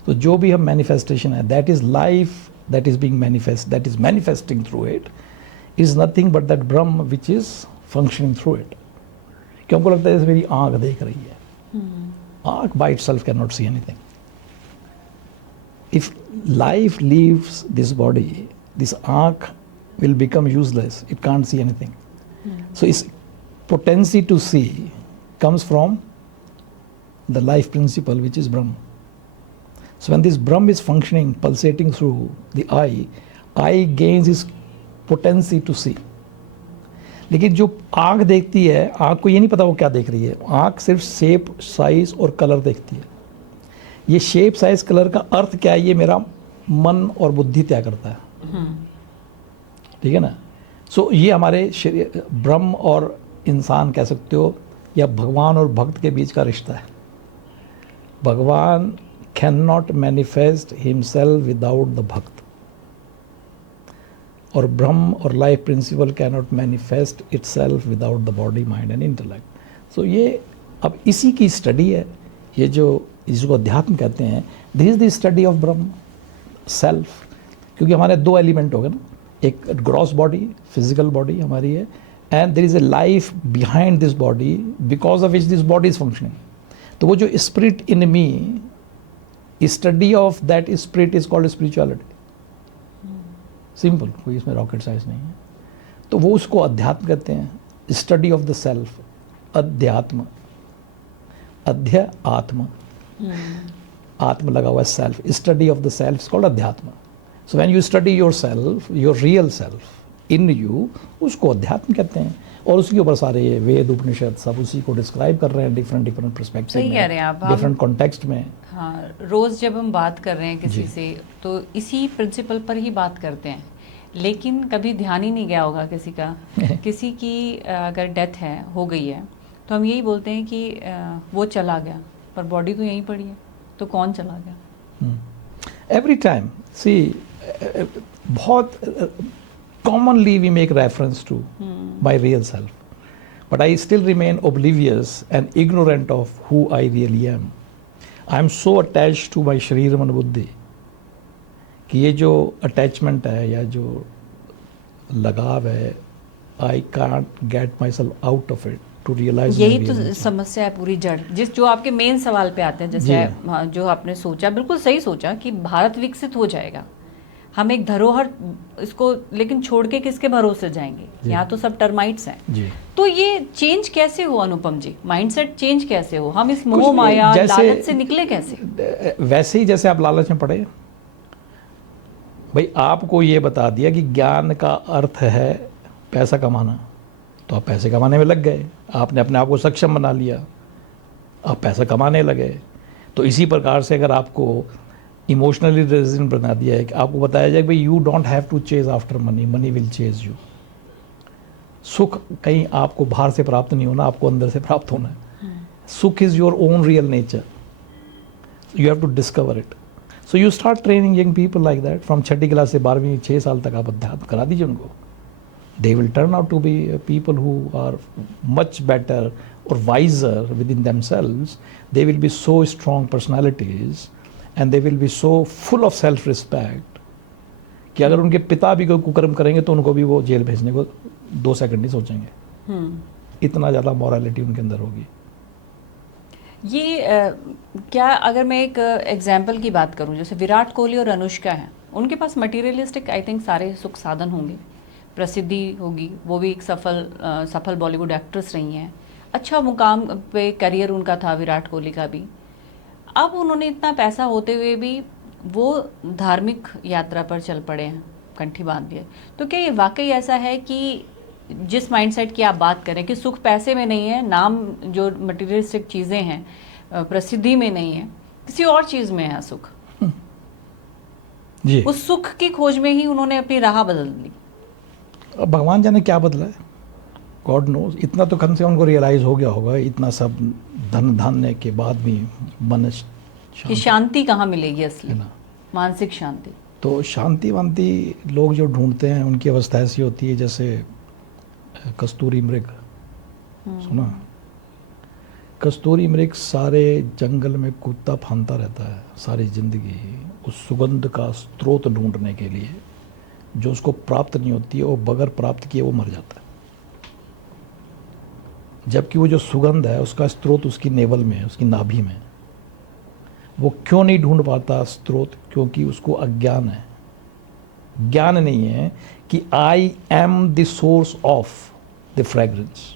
तो जो भी हम मैनिफेस्टेशन है, that is life that is being manifest, that is manifesting through it, is nothing but that Brahman which is functioning through it. क्यों हमको लगता है जैसे मेरी आंख देख रही है, Ark by itself cannot see anything. If life leaves this body, this ark will become useless. It can't see anything. So its potency to see comes from the life principle, which is Brahm. So when this Brahm is functioning, pulsating through the eye gains its potency to see. लेकिन जो आँख देखती है, आँख को ये नहीं पता वो क्या देख रही है. आँख सिर्फ शेप, साइज और कलर देखती है. ये शेप, साइज, कलर का अर्थ क्या है, ये मेरा मन और बुद्धि तय करता है. ठीक है ना. सो ये हमारे ब्रह्म और इंसान कह सकते हो, या भगवान और भक्त के बीच का रिश्ता है. Bhagwan can not manifest himself without the bhakt, और ब्रह्म और life principle can not manifest itself without the body, mind and intellect. So ये अब इसी की स्टडी है. ये जो इसको अध्यात्म कहते हैं, this is the study of Brahma self. क्योंकि हमारे दो एलिमेंट हो गए ना, एक ग्रॉस बॉडी, फिजिकल बॉडी हमारी है, and there is a life behind this body because of which this body is functioning. तो वो जो spirit in me, study of that spirit is called spirituality. Simple, कोई इसमें रॉकेट साइंस नहीं है. तो वो उसको अध्यात्म कहते हैं, स्टडी ऑफ द सेल्फ. अध्यात्म, अध्य आत्म, आत्म लगा हुआ है, self. Study of the self is called adhyatma. So when you study yourself, your real self in you, उसको अध्यात्म कहते हैं. और उसके ऊपर सारे वेद उपनिषद सब उसी को डिस्क्राइब कर रहे हैं, डिफरेंट डिफरेंट पर्सपेक्टिव में, डिफरेंट कॉन्टेक्स्ट में. हाँ, रोज़ जब हम बात कर रहे हैं किसी से, तो इसी प्रिंसिपल पर ही बात करते हैं. लेकिन कभी ध्यान ही नहीं गया होगा किसी का किसी की अगर डेथ है, हो गई है, तो हम यही बोलते हैं कि वो चला गया, पर बॉडी तो यहीं पड़ी है, तो कौन चला गया. एवरी टाइम सी, बहुत commonly we make reference to my real self, but I still remain oblivious and ignorant of who I really am. I am so attached to my शरीर मन बुद्धि कि ये जो attachment है या जो लगाव है, I can't get myself out of it to realize. यही तो समस्या है पूरी जड़. जो आपके मेन सवाल पे आते हैं, जैसे जो आपने सोचा, बिल्कुल सही सोचा कि भारत विकसित हो जाएगा, हम एक धरोहर इसको, लेकिन छोड़ के किसके भरोसे जाएंगे. यहाँ तो सब टर्माइट्स हैं. तो ये चेंज कैसे हो अनुपम जी, माइंडसेट चेंज कैसे हो, हम इस मोह माया लालच से निकले कैसे. वैसे ही जैसे आप लालच में पड़े, भाई आपको ये बता दिया कि ज्ञान का अर्थ है पैसा कमाना, तो आप पैसे कमाने में लग गए. आपने अपने आप को सक्षम बना लिया, आप पैसा कमाने लगे. तो इसी प्रकार से अगर आपको इमोशनली रेजिडेंट बना दिया है कि आपको बताया जाए कि भाई you don't have to chase after money, money will chase you. सुख कहीं आपको बाहर से प्राप्त नहीं होना, आपको अंदर से प्राप्त होना है. Sukh is your own real nature, you have to discover it. So you start training young people like that from 6ठी क्लास से 12वीं 6 साल तक आप अध्यात्म करा दीजिए उनको. They will turn out to be people who are much better और wiser within themselves. They will be so strong personalities and they will be so full of self respect कि अगर उनके पिता भी कोई कुकर्म करेंगे तो उनको भी वो जेल भेजने को 2 सेकंड नहीं सोचेंगे. इतना ज़्यादा मॉरलिटी उनके अंदर होगी. ये क्या, अगर मैं एक एग्जाम्पल की बात करूं, जैसे विराट कोहली और अनुष्का हैं, उनके पास मटीरियलिस्टिक आई थिंक सारे सुख साधन होंगे, प्रसिद्धि होगी, वो भी एक सफल बॉलीवुड एक्ट्रेस रही हैं, अच्छा मुकाम पे करियर उनका था विराट कोहली का भी. अब उन्होंने इतना पैसा होते हुए भी वो धार्मिक यात्रा पर चल पड़े हैं, कंठी बांध दिए. तो क्या ये वाकई ऐसा है कि जिस माइंडसेट की आप बात करें कि सुख पैसे में नहीं है, नाम जो मटेरियलिस्टिक चीज़ें हैं, प्रसिद्धि में नहीं है, किसी और चीज़ में है सुख जी. उस सुख की खोज में ही उन्होंने अपनी राह बदल ली. अब भगवान जाने क्या बदला है, गॉड नोज. इतना तो कम से कम उनको रियलाइज हो गया होगा, इतना सब धन धान्य के बाद भी मन कि शांति कहाँ मिलेगी असली, मानसिक शांति. तो शांतिवंती लोग जो ढूंढते हैं उनकी अवस्था ऐसी होती है जैसे कस्तूरी मृग. सुना, कस्तूरी मृग सारे जंगल में कूदता फांता रहता है सारी जिंदगी उस सुगंध का स्रोत ढूंढने के लिए, जो उसको प्राप्त नहीं होती है, और बगैर प्राप्त किए वो मर जाता है. जबकि वो जो सुगंध है उसका स्रोत उसकी नेवल में है, उसकी नाभि में. वो क्यों नहीं ढूंढ पाता स्रोत? क्योंकि उसको अज्ञान है, ज्ञान नहीं है कि I am the source of the fragrance.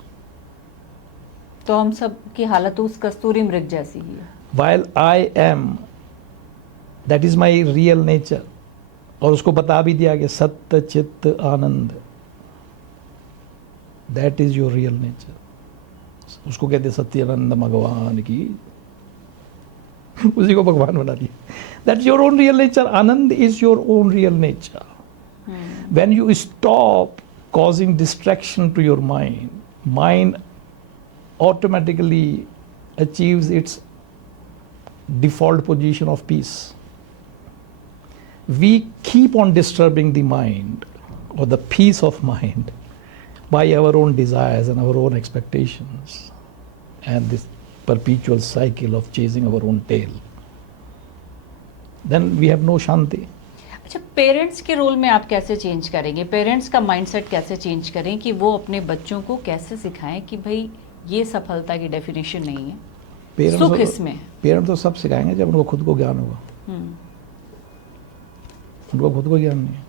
तो हम सब की हालत उस कस्तूरी मृग जैसी ही है। While I am, that is my real nature. और उसको बता भी दिया कि सत्य चित्त आनंद, that is your real nature. उसको कहते सत्यानंद भगवान की, उसी को भगवान बना दिया। That is your own real nature. Anand is your own real nature. When you stop causing distraction to your mind, mind automatically achieves its default position of peace. We keep on disturbing the mind or the peace of mind by our own desires and our own expectations, and this perpetual cycle of chasing our own tail. Then we have no shanti. अच्छा, parents के role में आप कैसे change करेंगे? Parents का mindset कैसे change करें कि वो अपने बच्चों को कैसे सिखाएं कि भाई ये सफलता की डेफिनेशन नहीं है, सुख इसमें है। पेरेंट्स तो सब सिखाएंगे जब उनको खुद को ज्ञान होगा। उनको खुद को ज्ञान नहीं है।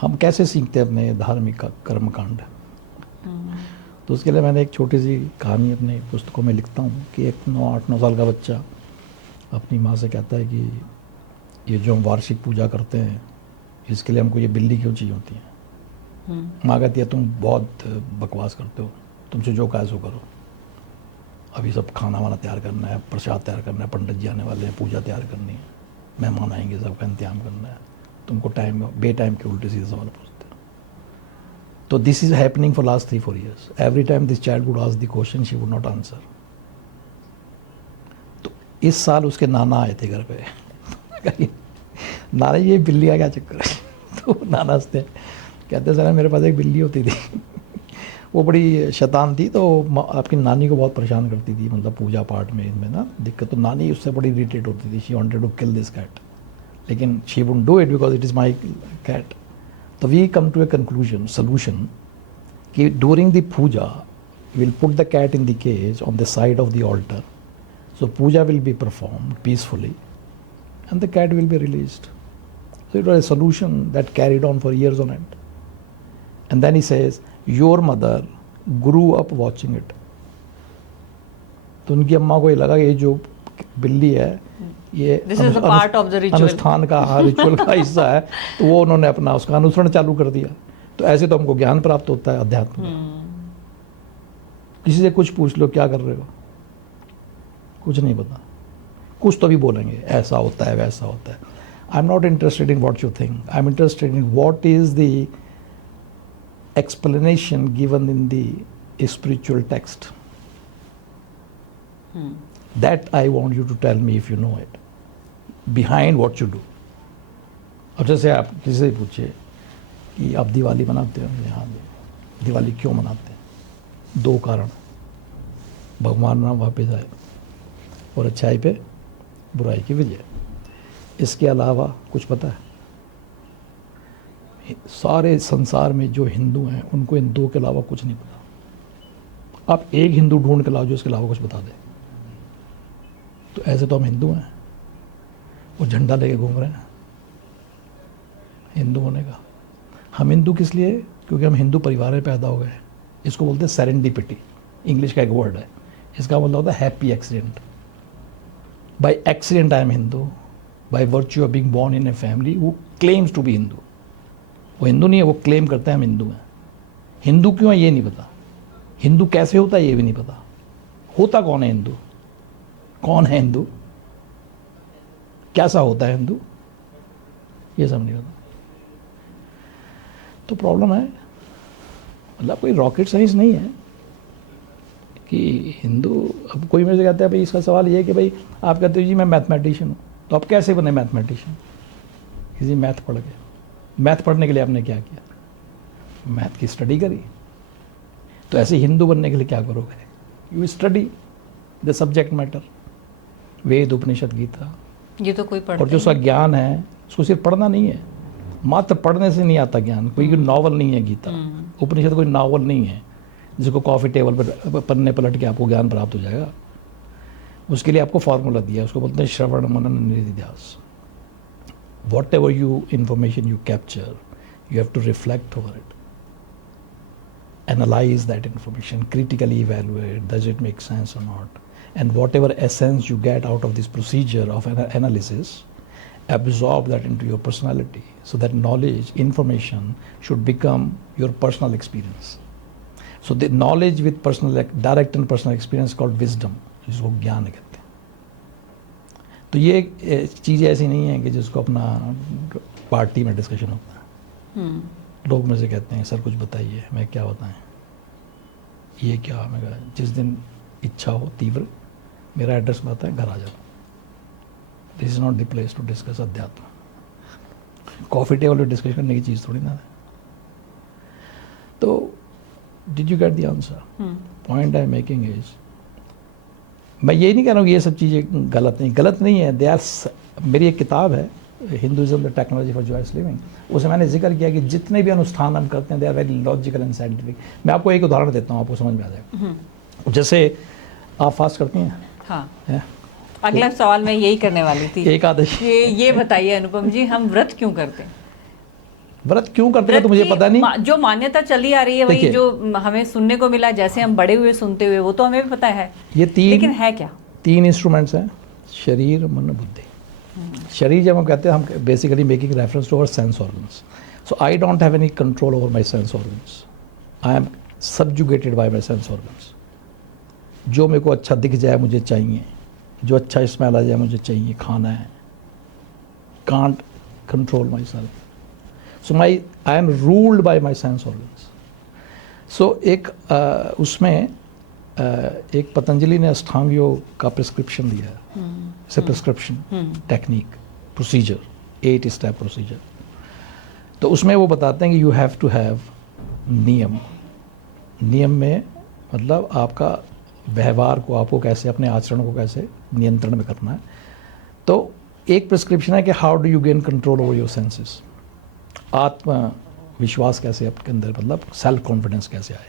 हम कैसे सीखते हैं अपने धार्मिक कर्म कांड? तो उसके लिए मैंने एक छोटी सी कहानी अपने पुस्तकों में लिखता हूँ कि एक 8-9 साल का बच्चा अपनी माँ से कहता है कि ये जो हम वार्षिक पूजा करते हैं, इसके लिए हमको ये बिल्ली क्यों चाहिए होती है? माँ कहती है तुम बहुत बकवास करते हो, तुमसे जो कहा सो करो। अभी सब खाना वाना तैयार करना है, प्रसाद तैयार करना है, पंडित जी आने वाले हैं, पूजा तैयार करनी है, मेहमान आएंगे, सबका इंतजाम करना है, तुमको टाइम बे टाइम के उल्टे सीधे सवाल पूछते हो। तो this is happening for last 3-4 years. Every time this child would ask the question, she would not answer. तो इस साल उसके नाना आए थे घर पे। नाना ये बिल्ली का क्या चक्कर है? तो नाना हंसते कहते सर मेरे पास एक बिल्ली होती थी, वो बड़ी शैतान थी, तो आपकी नानी को बहुत परेशान करती थी, मतलब पूजा पाठ में इनमें ना दिक्कत। तो नानी उससे बड़ी इरिटेट होती थी। She wanted to kill this cat, लेकिन she wouldn't do it because it is my cat. तो we come to a conclusion, solution, कि during the puja will put the cat in the cage on the side of the altar, so puja will be performed peacefully and the cat will be released. So it was a solution that carried on for years on end. And then he says, your mother grew up watching it. तो उनकी अम्मा को ये लगा ये जो बिल्ली है ये अनुष्ठान का, रिचुअल का हिस्सा है, तो वो उन्होंने अपना उसका अनुसरण चालू कर दिया। तो ऐसे तो हमको ज्ञान प्राप्त होता है अध्यात्म में। किसी से कुछ पूछ लो क्या कर रहे हो, कुछ नहीं पता, कुछ तो भी बोलेंगे ऐसा होता है वैसा होता है। I am not interested in what you think, I am interested in what is the explanation given in the spiritual text. That I want you to tell me if you know it, behind what you do. अब जैसे आप किसी से पूछिए कि आप दिवाली मनाते हो, हाँ दिवाली क्यों मनाते हैं? 2 कारण, भगवान राम वापस आए और अच्छाई पे बुराई की विजय। इसके अलावा कुछ पता है? सारे संसार में जो हिंदू हैं उनको इन 2 के अलावा कुछ नहीं पता। आप एक हिंदू ढूंढ के लाओ जो इसके अलावा कुछ बता दे। तो ऐसे तो हम हिंदू हैं, वो झंडा लेके घूम रहे हैं हिंदू होने का। हम हिंदू किस लिए? क्योंकि हम हिंदू परिवार में पैदा हो गए। इसको बोलते हैं सेरेंडिपिटी, इंग्लिश का एक वर्ड है। इसका मतलब होता है happy accident. By accident I am Hindu, by virtue of being born in a family who claims to be Hindu. वो हिंदू नहीं है, वो क्लेम करते हैं हम हिंदू हैं। हिंदू क्यों है ये नहीं पता, हिंदू कैसे होता है ये भी नहीं पता, होता कौन है हिंदू, कौन है हिंदू, कैसा होता है हिंदू, ये सब नहीं पता। तो प्रॉब्लम है, मतलब कोई रॉकेट साइंस नहीं है कि हिंदू। अब कोई मेरे से कहता है भाई इसका सवाल ये है कि भाई आप कहते हो जी मैं मैथमेटिशियन हूँ, तो आप कैसे बने मैथमेटिशियन? किसी मैथ पढ़ के। मैथ पढ़ने के लिए आपने क्या किया? मैथ की स्टडी करी। तो ऐसे हिंदू बनने के लिए क्या करोगे? You study the subject matter, Veda Upanishad Gita. ये तो कोई पढ़ता और जो उसका ज्ञान है उसको सिर्फ पढ़ना नहीं है, मात्र पढ़ने से नहीं आता ज्ञान। कोई नॉवल नहीं है गीता, उपनिषद कोई नॉवल नहीं है जिसको कॉफ़ी टेबल पर पन्ने पलट के आपको ज्ञान प्राप्त हो जाएगा। उसके लिए आपको फार्मूला दिया है, उसको बोलते हैं श्रवण मनन निधिध्यास. Whatever information you capture, you have to reflect over it. Analyze that information, critically evaluate, does it make sense or not? And whatever essence you get out of this procedure of analysis, absorb that into your personality. So that knowledge, information should become your personal experience. So the knowledge with direct and personal experience is called wisdom, जिसको ज्ञान कहते हैं. तो ये चीज़ ऐसी नहीं है कि जिसको अपना पार्टी में डिस्कशन होता है. लोग मुझे कहते हैं सर कुछ बताइए. मैं क्या बताएं, ये क्या. मैं कहा जिस दिन इच्छा हो तीव्र, मेरा एड्रेस बताएं, घर आ जाओ. This is not the place to discuss अध्यात्म. कॉफ़ी टेबल पर डिस्कस करने की चीज़ थोड़ी ना है. तो did you get the answer? Point I am making is, मैं ये नहीं कह रहा हूँ कि ये सब चीज़ें गलत नहीं है. They are. मेरी एक किताब है Hinduism the technology for joyous living, उसमें मैंने जिक्र किया कि जितने भी अनुष्ठान हम करते हैं they are very logical and scientific. मैं आपको एक उदाहरण देता हूँ, आपको समझ में आ जाएगा. जैसे आप फास्ट करती हैं. हाँ. है? अगला सवाल मैं यही करने वाली थी. एकादशी. ये बताइए अनुपम जी, हम व्रत क्यों करते हैं? व्रत क्यों करते हैं तो मुझे पता नहीं. जो मान्यता चली आ रही है वही जो हमें सुनने को मिला, जैसे हम बड़े हुए सुनते हुए, वो तो हमें भी पता है. ये लेकिन है क्या? 3 इंस्ट्रूमेंट्स हैं, शरीर मन बुद्धि. शरीर जब हम कहते हैं, हम basically making reference to our sense organs. So I don't have any control over my sense organs. I am subjugated by my sense organs. जो मेरे को अच्छा दिख जाए मुझे चाहिए, जो अच्छा स्मेल आ जाए मुझे चाहिए, खाना है. Can't control myself. So I am ruled by my sense organs. So एक उसमें एक पतंजलि ने अष्टांग योग का प्रिस्क्रिप्शन दिया है. It's a prescription technique procedure, 8 step procedure. तो उसमें वो बताते हैं कि यू हैव टू हैव नियम. नियम में मतलब आपका व्यवहार को, आपको कैसे, अपने आचरण को कैसे नियंत्रण में करना है. तो एक प्रिस्क्रिप्शन है कि how do you gain control over your senses. आत्मविश्वास कैसे आपके अंदर, मतलब सेल्फ कॉन्फिडेंस कैसे आए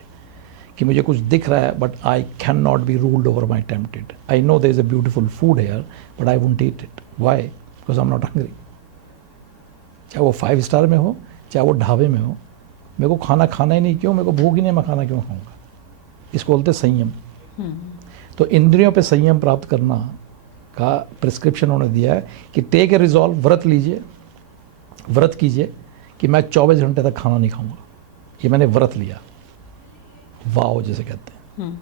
कि मुझे कुछ दिख रहा है but I can not be ruled over my tempted. I know there is a beautiful food here but I won't eat it. Why? Because I am not hungry. चाहे वो 5 स्टार में हो, चाहे वो ढाबे में हो, मेरे को खाना खाना ही नहीं. क्यों? मेरे को भूख ही नहीं, मैं खाना क्यों खाऊंगा? इसको बोलते संयम. तो इंद्रियों पे संयम प्राप्त करना का प्रिस्क्रिप्शन उन्होंने दिया है कि टेक ए रिजॉल्व, व्रत लीजिए, व्रत कीजिए कि मैं 24 घंटे तक खाना नहीं खाऊंगा. ये मैंने व्रत लिया, वाव जैसे कहते हैं.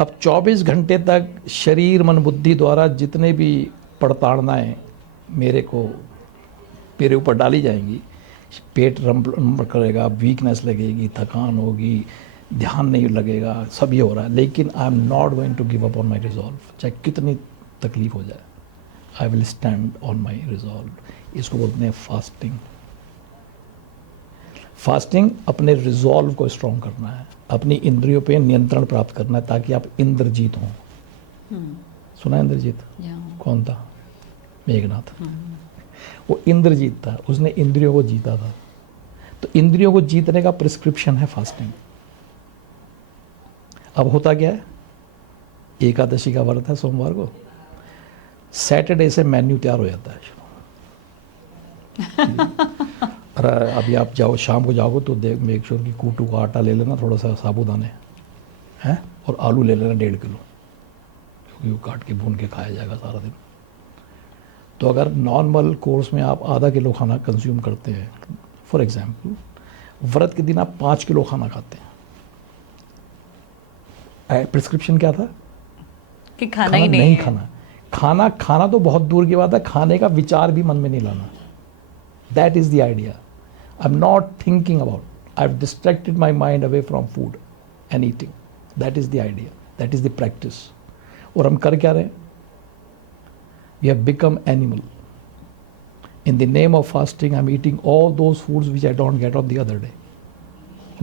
अब 24 घंटे तक शरीर मन बुद्धि द्वारा जितने भी पड़ताड़नाएँ मेरे ऊपर डाली जाएंगी, पेट रंभ करेगा, वीकनेस लगेगी, थकान होगी, ध्यान नहीं लगेगा, सब ये हो रहा है. लेकिन I am not going to give up on my resolve. चाहे कितनी तकलीफ हो जाए, I will stand on my resolve. इसको बोलते हैं फास्टिंग. फास्टिंग अपने रिजॉल्व को स्ट्रॉन्ग करना है, अपनी इंद्रियों पे नियंत्रण प्राप्त करना है ताकि आप इंद्रजीत हों. सुना इंद्रजीत? कौन था? मेघनाथ. वो इंद्रजीत था, उसने इंद्रियों को जीता था. तो इंद्रियों को जीतने का प्रिस्क्रिप्शन है फास्टिंग. अब होता क्या है, एकादशी का व्रत है सोमवार को, सैटरडे से मेन्यू तैयार हो जाता है. अरे अभी आप जाओ, शाम को जाओगे तो देख, मेक श्योर कि कूटू का आटा ले लेना, थोड़ा सा साबुदाने हैं, और आलू ले लेना 1.5 किलो, क्योंकि वो काट के भून के खाया जाएगा सारा दिन. तो अगर नॉर्मल कोर्स में आप आधा किलो खाना कंज्यूम करते हैं, फॉर एग्जाम्पल, व्रत के दिन आप 5 किलो खाना खाते हैं. प्रिस्क्रिप्शन क्या था कि खाना ही नहीं खाना. खाना तो बहुत दूर की बात है, खाने का विचार भी मन में नहीं लाना. That is the idea. I am not thinking about, I have distracted my mind away from food and eating. That is the idea, that is the practice. और हम कर क्या रहे हैं? We have become animal. In the name of fasting, I'm eating all those foods which I don't get on the other day.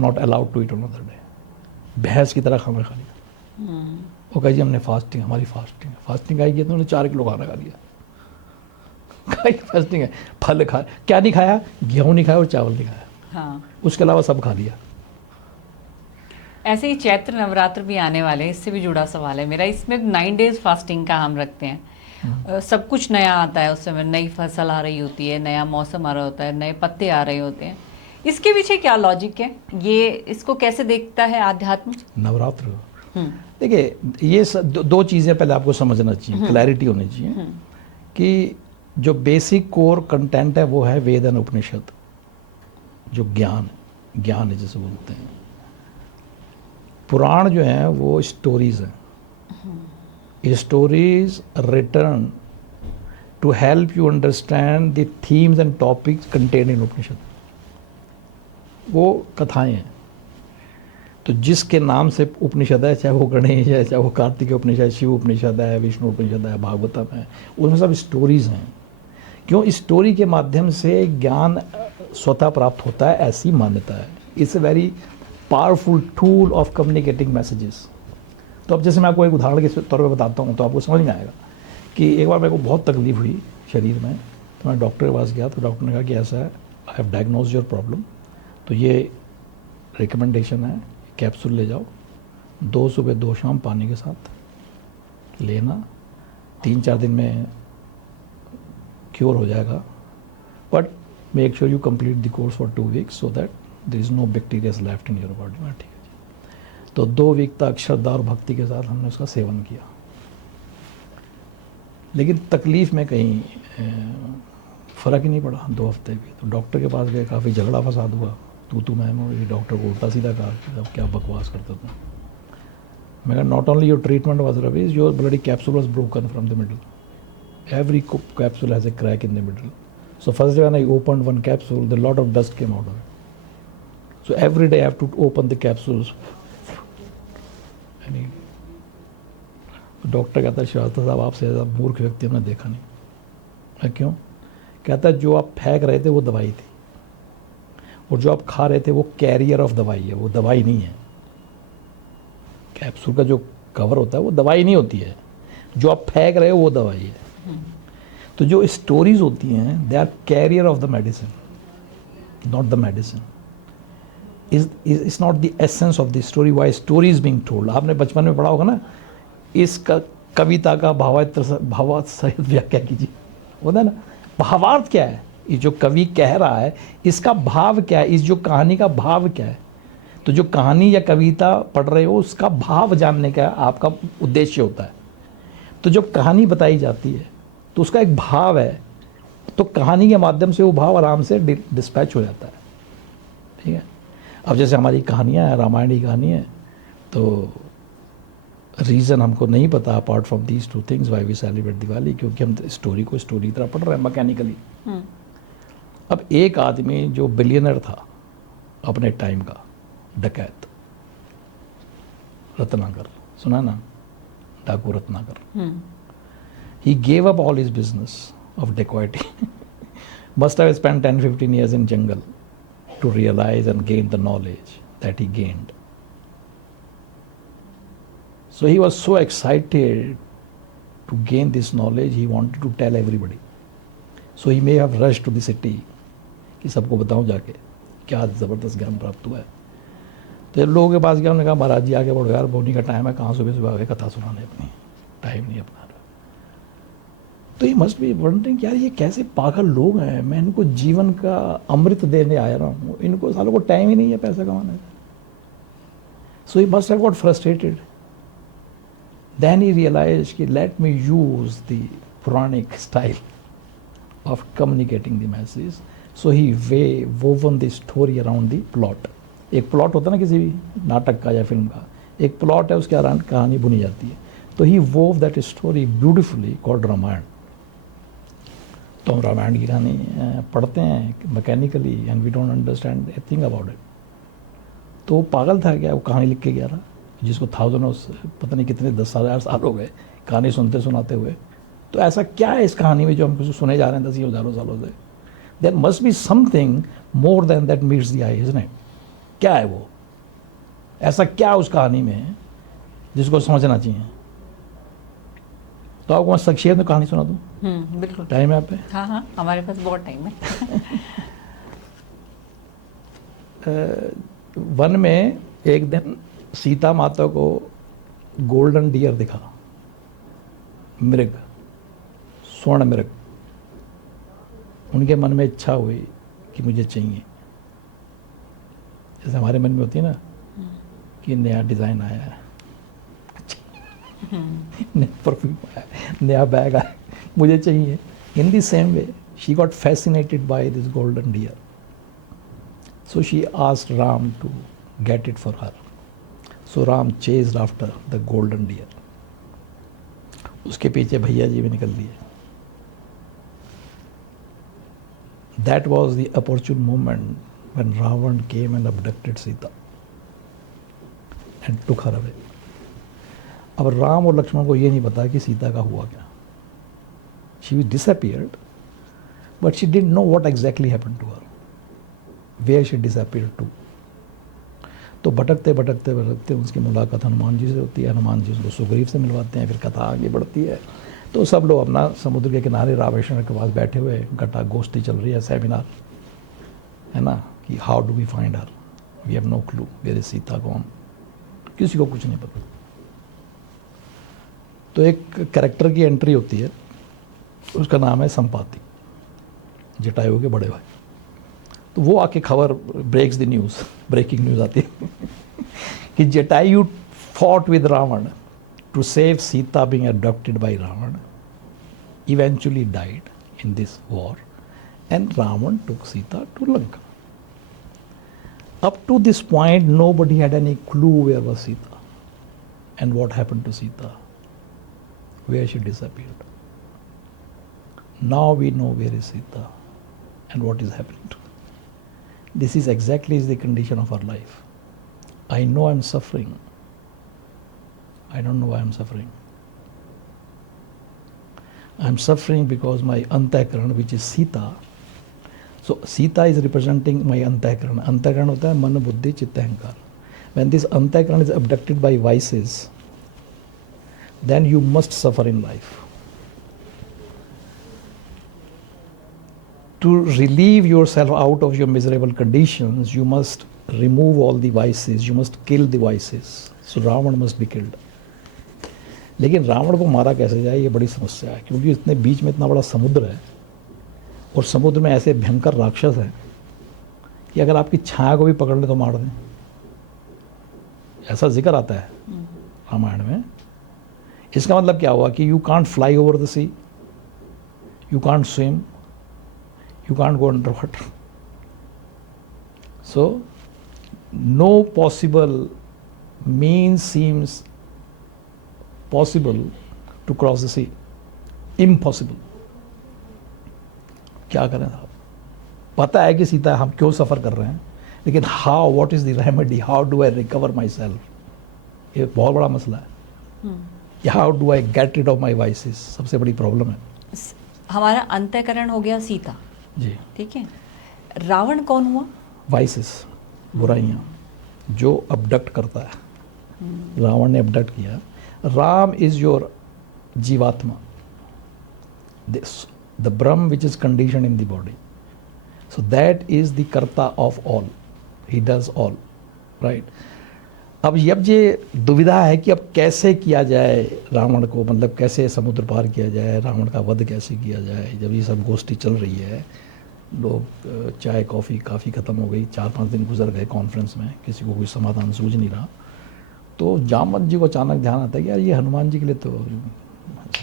Not allowed to eat on other day. भैंस की तरह खाना खा लिया. वो कहा जी हमने फास्टिंग, हमारी फास्टिंग है. फास्टिंग आई तो उन्होंने 4 किलो खाना खा लिया. फास्टिंग है. फल खा, क्या नहीं खाया? गेहूँ नहीं खाया और चावल नहीं खाया. हाँ. उसके अलावा सब खा लिया. ऐसे ही चैत्र नवरात्र भी आने वाले हैं, इससे भी जुड़ा सवाल है मेरा। इसमें 9 डेज फास्टिंग का हम रखते हैं। सब कुछ नया आता है उस समय, नई फसल आ रही होती है, नया मौसम आ रहा होता है, नए पत्ते आ रहे होते हैं। इसके पीछे क्या लॉजिक है? ये इसको कैसे देखता है आध्यात्म? नवरात्र, देखिए ये दो चीज़ें पहले आपको समझना चाहिए, क्लैरिटी होनी चाहिए कि जो बेसिक कोर कंटेंट है वो है वेद एंड उपनिषद, जो ज्ञान है जिसे बोलते हैं। पुराण जो है वो स्टोरीज हैं, stories written to help you understand the themes and topics contained in Upanishad. वो कथाएं हैं। तो जिसके नाम से उपनिषद है, चाहे वो गणेश है, चाहे वो कार्तिक उपनिषद, शिव उपनिषद है, विष्णु उपनिषद है, भागवतम है, उनमें सब स्टोरीज हैं। क्यों? स्टोरी के माध्यम से ज्ञान स्वतः प्राप्त होता है, ऐसी मान्यता है। It's a very powerful tool of communicating messages. तो अब जैसे मैं आपको एक उदाहरण के तौर पर बताता हूँ तो आपको समझ में आएगा कि एक बार मेरे को बहुत तकलीफ हुई शरीर में, तो मैं डॉक्टर के पास गया, तो डॉक्टर ने कहा कि ऐसा है, I have diagnose your problem, तो ये रिकमेंडेशन है, कैप्सूल ले जाओ, 2 सुबह 2 शाम पानी के साथ लेना, 3-4 दिन में क्योर हो जाएगा, but make sure you complete the course for 2 weeks so that there is no bacterias left in your body. में ठीक है जी। तो 2 वीक तक श्रद्धा और भक्ति के साथ हमने उसका सेवन किया, लेकिन तकलीफ में कहीं फ़र्क ही नहीं पड़ा 2 हफ्ते भी। तो डॉक्टर के पास गए, काफ़ी झगड़ा फसाद हुआ, तू मैं हुई। डॉक्टर को उल्टा सीधा कहा कि अब क्या बकवास करता था। मैंने not only your treatment was rubbish, your bloody capsule was broken from the middle, every capsule has a crack in the middle. So first day when I opened one capsule, the lot of dust came out of it. So every day I have to open the capsules. Doctor कहता है श्रीवास्तव साहब आपसे ज़्यादा मूर्ख व्यक्ति हमने देखा नहीं। मैं क्यों? कहता है जो आप फेंक रहे थे वो दवाई थी, और जो आप खा रहे थे वो कैरियर ऑफ दवाई है, वो दवाई नहीं है। कैप्सूल का जो कवर होता है वो दवाई नहीं होती है, जो आप फेंक रहे हो वो दवाई है। तो जो स्टोरीज होती हैं, they are carrier of the medicine, not the medicine. Is not the essence of the story, why story is being told. आपने बचपन में पढ़ा होगा ना, इस कविता का भावार्थ सहित व्याख्या कीजिए, होता है ना। भावार्थ क्या है? ये जो कवि कह रहा है इसका भाव क्या है, इस जो कहानी का भाव क्या है। तो जो कहानी या कविता पढ़ रहे हो उसका भाव जानने का आपका उद्देश्य होता है। तो जो कहानी बताई जाती है तो उसका एक भाव है, तो कहानी के माध्यम से वो भाव आराम से डिस्पैच हो जाता है। ठीक है। अब जैसे हमारी कहानियाँ हैं, रामायण की कहानी है, तो रीज़न हमको नहीं पता apart from these 2 things why we celebrate Diwali, क्योंकि हम स्टोरी को स्टोरी की तरह पढ़ रहे हैं मैकेनिकली। अब एक आदमी जो बिलियनर था अपने टाइम का, डकैत, रत्नाकर, सुना ना, डाकू Ratnakar, he gave up all his business of dacoity. Must have spent 10-15 years in jungle to realize and gain the knowledge that he gained. So he was so excited to gain this knowledge, he wanted to tell everybody. So he may have rushed to the city कि सबको बताऊं जाके क्या ज़बरदस्त ज्ञान प्राप्त हुआ है। तो जब लोगों के पास गया, उन्होंने कहा महाराज जी आगे बढ़ो यार, बोनी का टाइम है, कहाँ सुबह आगे कथा सुनाने, अपनी टाइम नहीं अपना। तो ये मस्ट बी वंडरिंग यार ये कैसे पागल लोग हैं, मैं इनको जीवन का अमृत देने आया रहा हूँ, इनको सालों को टाइम ही नहीं है पैसा कमाने का। So he must have got frustrated. Then he realise कि let me use the Puranic style of communicating the message. So he woven the story around the plot. एक प्लॉट होता है ना किसी भी नाटक का या फिल्म का, एक प्लॉट है, उसके अराउंड कहानी बुनी जाती है। तो he wove that story beautifully called Ramayan. तो हम रामायण की कहानी पढ़ते हैं mechanically and we don't understand a thing about it. तो वो पागल था क्या? वो कहानी लिख के गया था, जिसको पता नहीं कितने 10,000 साल हो गए कहानी सुनते सुनाते हुए। तो ऐसा क्या है इस कहानी में जो हम सुने जा रहे हैं 10,000 सालों से? There must be something more than that meets the eye, isn't it? क्या है वो? ऐसा क्या उस कहानी में जिसको समझना चाहिए? तो आपको मैं संक्षेप में कहानी सुना दूँ? बिल्कुल। टाइम है आप पे? हाँ, हमारे पास बहुत टाइम है। वन में एक दिन सीता माता को गोल्डन डियर दिखा, मृग, स्वर्ण मृग। उनके मन में इच्छा हुई कि मुझे चाहिए, जैसे हमारे मन में होती है ना कि नया डिज़ाइन आया है, नया परफ्यूम आया है, नया बैग आया, मुझे चाहिए। In the same way she got fascinated by this golden deer, so she asked Ram to get it for her. So Ram chased after the golden deer. उसके पीछे भैया जी भी निकल दिए। That was the opportune moment when Ravan came and abducted Sita and took her away. अब राम और लक्ष्मण को ये नहीं पता कि सीता का हुआ क्या. She disappeared, but she didn't know what exactly happened to her, where she disappeared to. तो भटकते भटकते भटकते उसकी मुलाकात हनुमान जी से होती है, हनुमान जी उसको सुग्रीव से मिलवाते हैं, फिर कथा आगे बढ़ती है। तो सब लोग अपना समुद्र के किनारे रामेश्वर के पास बैठे हुए घटा गोष्ठी चल रही है, सेमिनार है ना, कि how do we find her, we have no clue where is Sita gone, किसी को कुछ नहीं पता। तो एक कैरेक्टर की एंट्री होती है, उसका नाम है संपाति, जटायु के बड़े भाई। तो वो आके खबर breaks the news, breaking news आती है कि Jatayu fought with Ravan to save Sita being abducted by Ravan, eventually died in this war, and Ravan took Sita to Lanka. Up to this point, nobody had any clue where was Sita and what happened to Sita, where she disappeared. Now we know where is Sita and what is happening to her. This is exactly the condition of our life. I know I'm suffering. I don't know why I'm suffering. I'm suffering because my antakaran, which is Sita. So Sita is representing my antakaran. Antakaran hota hai man, buddhi, chitta, ahankar. When this antakaran is abducted by vices, then you must suffer in life. To relieve yourself out of your miserable conditions, you must remove all the vices, you must kill the vices. So Ravan must be killed. लेकिन रावण को मारा कैसे जाए, ये बड़ी समस्या है, क्योंकि इतने बीच में इतना बड़ा समुद्र है और समुद्र में ऐसे भयंकर राक्षस हैं कि अगर आपकी छाया को भी पकड़ ले तो मार दें। ऐसा जिक्र आता है रामायण में। इसका मतलब क्या हुआ कि you can't fly over the sea, you can't swim, you can't go under water. So no possible means seems possible to cross the sea, impossible. क्या करें साहब, पता है कि सीता हम क्यों सफ़र कर रहे हैं, लेकिन how, what is the remedy, how do I recover my self, ये बहुत बड़ा मसला है। How do I get rid of my vices, सबसे बड़ी प्रॉब्लम है। हमारा अंतःकरण हो गया सीता जी, ठीक है। रावण कौन हुआ? वाइसेस, बुराइयाँ जो अबडक्ट करता है। रावण ने अबडक्ट किया। Ram is your Jivatma, the Brahm which is conditioned in the body. So that is the Karta of all. He does all, right? अब ये दुविधा है कि अब कैसे किया जाए रावण को, मतलब कैसे समुद्र पार किया जाए, रावण का वध कैसे किया जाए। जब ये सब गोष्ठी चल रही है, लोग चाय कॉफ़ी काफ़ी ख़त्म हो गई, 4-5 दिन गुजर गए कॉन्फ्रेंस में, किसी को कोई समाधान सूझ नहीं रहा। तो जामवंत जी को अचानक ध्यान आता है कि यार ये हनुमान जी के लिए तो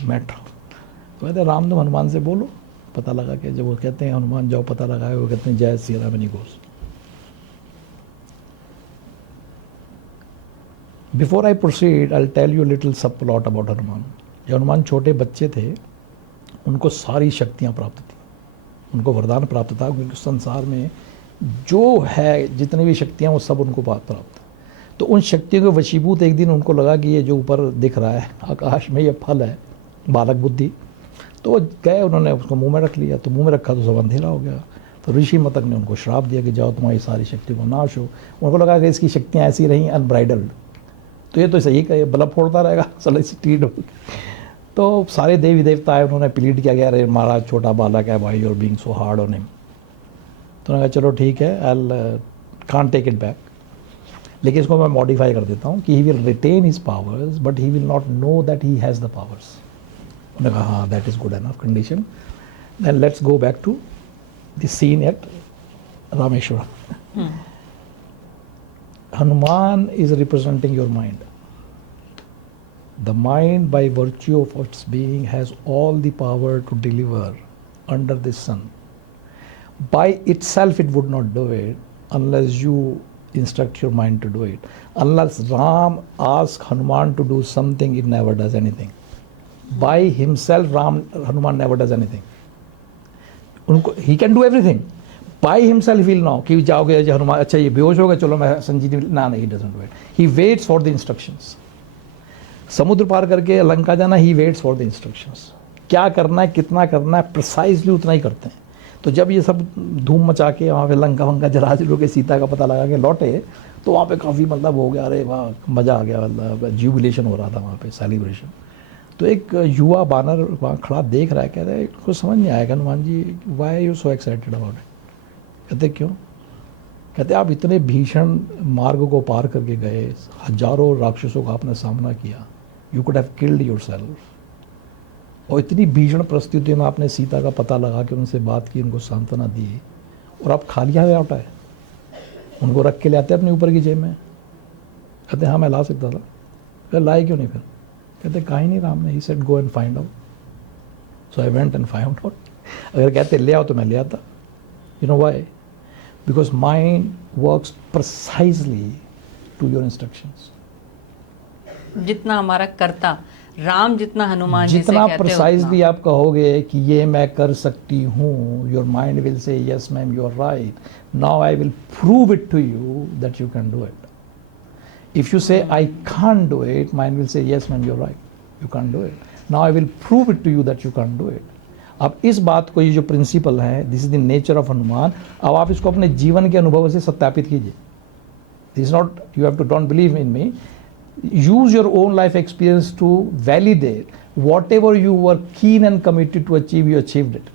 मैटर। तो कहते हैं राम तुम हनुमान से बोलो, पता लगा के। जब वो कहते हैं हनुमान जाओ पता लगाए, वो कहते हैं जय Shri Ram any goes. Before I proceed I tell you little sub plot about Hanuman. जब हनुमान छोटे बच्चे थे, उनको सारी शक्तियाँ प्राप्त थी, उनको वरदान प्राप्त था, क्योंकि संसार में जो है जितनी भी शक्तियाँ वो सब उनको प्राप्त। तो उन शक्तियों के वशीभूत एक दिन उनको लगा कि ये जो ऊपर दिख रहा है आकाश में, ये फल है, बालक बुद्धि। तो वो गए, उन्होंने उसको मुंह में रख लिया। तो मुंह में रखा तो सब अंधेरा हो गया। तो ऋषि मतक ने उनको श्राप दिया कि जाओ तुम्हारी सारी शक्ति को नाश हो। उनको लगा कि इसकी शक्तियाँ ऐसी रहीं अनब्राइडल्ड, तो ये तो सही कहे बल्ब फोड़ता रहेगा, सेलेस्टियल। तो सारे देवी देवता आए, उन्होंने प्लीड किया गया, अरे हमारा छोटा बालक है भाई, और being so hard on him. तो उन्होंने कहा चलो ठीक है, I can't take it back. लेकिन इसको मैं मॉडिफाई कर देता हूँ कि he will retain his powers but he will not know that he has the powers. उन्होंने कहा हाँ that is good enough condition. Then let's go back to the scene at Rameswaram. Hanuman is representing your mind. The mind, by virtue of its being, has all the power to deliver under the sun. By itself, it would not do it unless you instruct your mind to do it. Unless Ram asks Hanuman to do something, it never does anything. By himself, Hanuman never does anything. He can do everything. By himself will know कि जाओगे हनुमान, अच्छा ये बेहोश होगा, चलो मैं संजीवनी, ना नहीं, doesn't do it. He waits for the instructions. समुद्र पार करके लंका जाना, he waits for the instructions. क्या करना है, कितना करना है, प्रिसाइजली उतना ही करते हैं। तो जब ये सब धूम मचा के वहाँ पे लंका वंका जरा लोग के सीता का पता लगा के लौटे, तो वहाँ पे काफ़ी मतलब हो गया, अरे वाह मज़ा आ गया, मतलब जुबिलेशन हो रहा था वहाँ पे, सेलिब्रेशन। तो एक युवा बानर वहाँ खड़ा देख रहा है, कह रहा है कुछ समझ नहीं आएगा Hanuman ji, why you so excited about it. कहते क्यों? कहते आप इतने भीषण मार्ग को पार करके गए, हजारों राक्षसों का आपने सामना किया, you could have killed yourself, और इतनी भीषण परिस्थितियों में आपने सीता का पता लगा के उनसे बात की, उनको सांत्वना दी, और आप खाली हाथ लौटा है। उनको रख के ले आते अपने ऊपर की जेब में। कहते हाँ मैं ला सकता था। फिर लाए क्यों नहीं? फिर कहते कहा ही नहीं राम ने, he said go and find out, so I went and find out. अगर कहते ले आओ तो मैं ले आता। You know why? Because mind works precisely to your instructions. जितना हमारा करता राम, जितना हनुमान जी से जितना कहते precisely आप कहोगे कि ये मैं कर सकती हूँ, your mind will say yes ma'am you are right. Now I will prove it to you that you can do it. If you say I can't do it, mind will say yes ma'am you're right, you can't do it. Now I will prove it to you that you can't do it. अब इस बात को, ये जो principal है, this is the nature of Hanuman, अब आप इसको अपने जीवन के अनुभव से सत्यापित कीजिए। This not, you have to don't believe in me, use your own life experience to validate what ever you were keen and committed to achieve, you achieved it.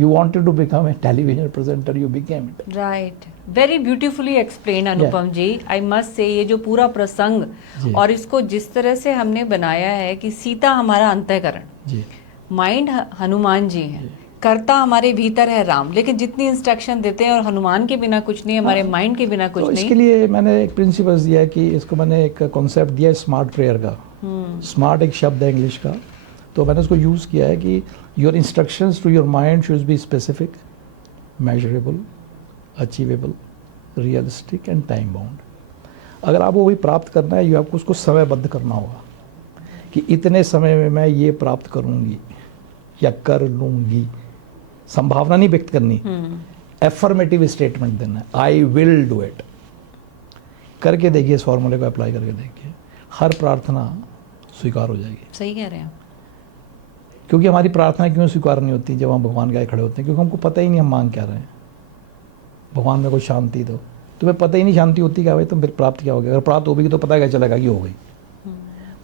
You wanted to become a television presenter, you became it. Right. Very beautifully explained, Anupam ji. I must say ये जो पूरा प्रसंग और इसको जिस तरह से हमने बनाया है कि सीता हमारा अंतःकरण, माइंड हनुमान जी हैं, कर्ता हमारे भीतर है राम, लेकिन जितनी इंस्ट्रक्शन देते हैं, और हनुमान के बिना कुछ नहीं, हमारे माइंड के बिना कुछ तो नहीं। इसके लिए मैंने एक प्रिंसिपल दिया है कि इसको मैंने एक कॉन्सेप्ट दिया है स्मार्ट प्रेयर का। स्मार्ट एक शब्द है इंग्लिश का, तो मैंने उसको यूज़ किया है कि your instructions to your mind should be specific, measurable, achievable, realistic and time bound. अगर आपको वही प्राप्त करना है, आपको उसको समयबद्ध करना होगा कि इतने समय में मैं ये प्राप्त करूँगी या कर लूँगी। संभावना नहीं व्यक्त करनी, एफर्मेटिव स्टेटमेंट देना है, आई विल डू इट। करके देखिए, इस फॉर्मूले को अप्लाई करके देखिए, हर प्रार्थना स्वीकार हो जाएगी। सही कह रहे हैं। क्योंकि हमारी प्रार्थना क्यों स्वीकार नहीं होती जब हम भगवान के आगे खड़े होते हैं? क्योंकि हमको पता ही नहीं हम मांग क्या रहे हैं। भगवान में कोई शांति दो, तुम्हें पता ही नहीं शांति होती क्या भाई, तुम फिर प्राप्त क्या होगी? अगर प्राप्त होगी तो पता क्या चलेगा कि हो गई।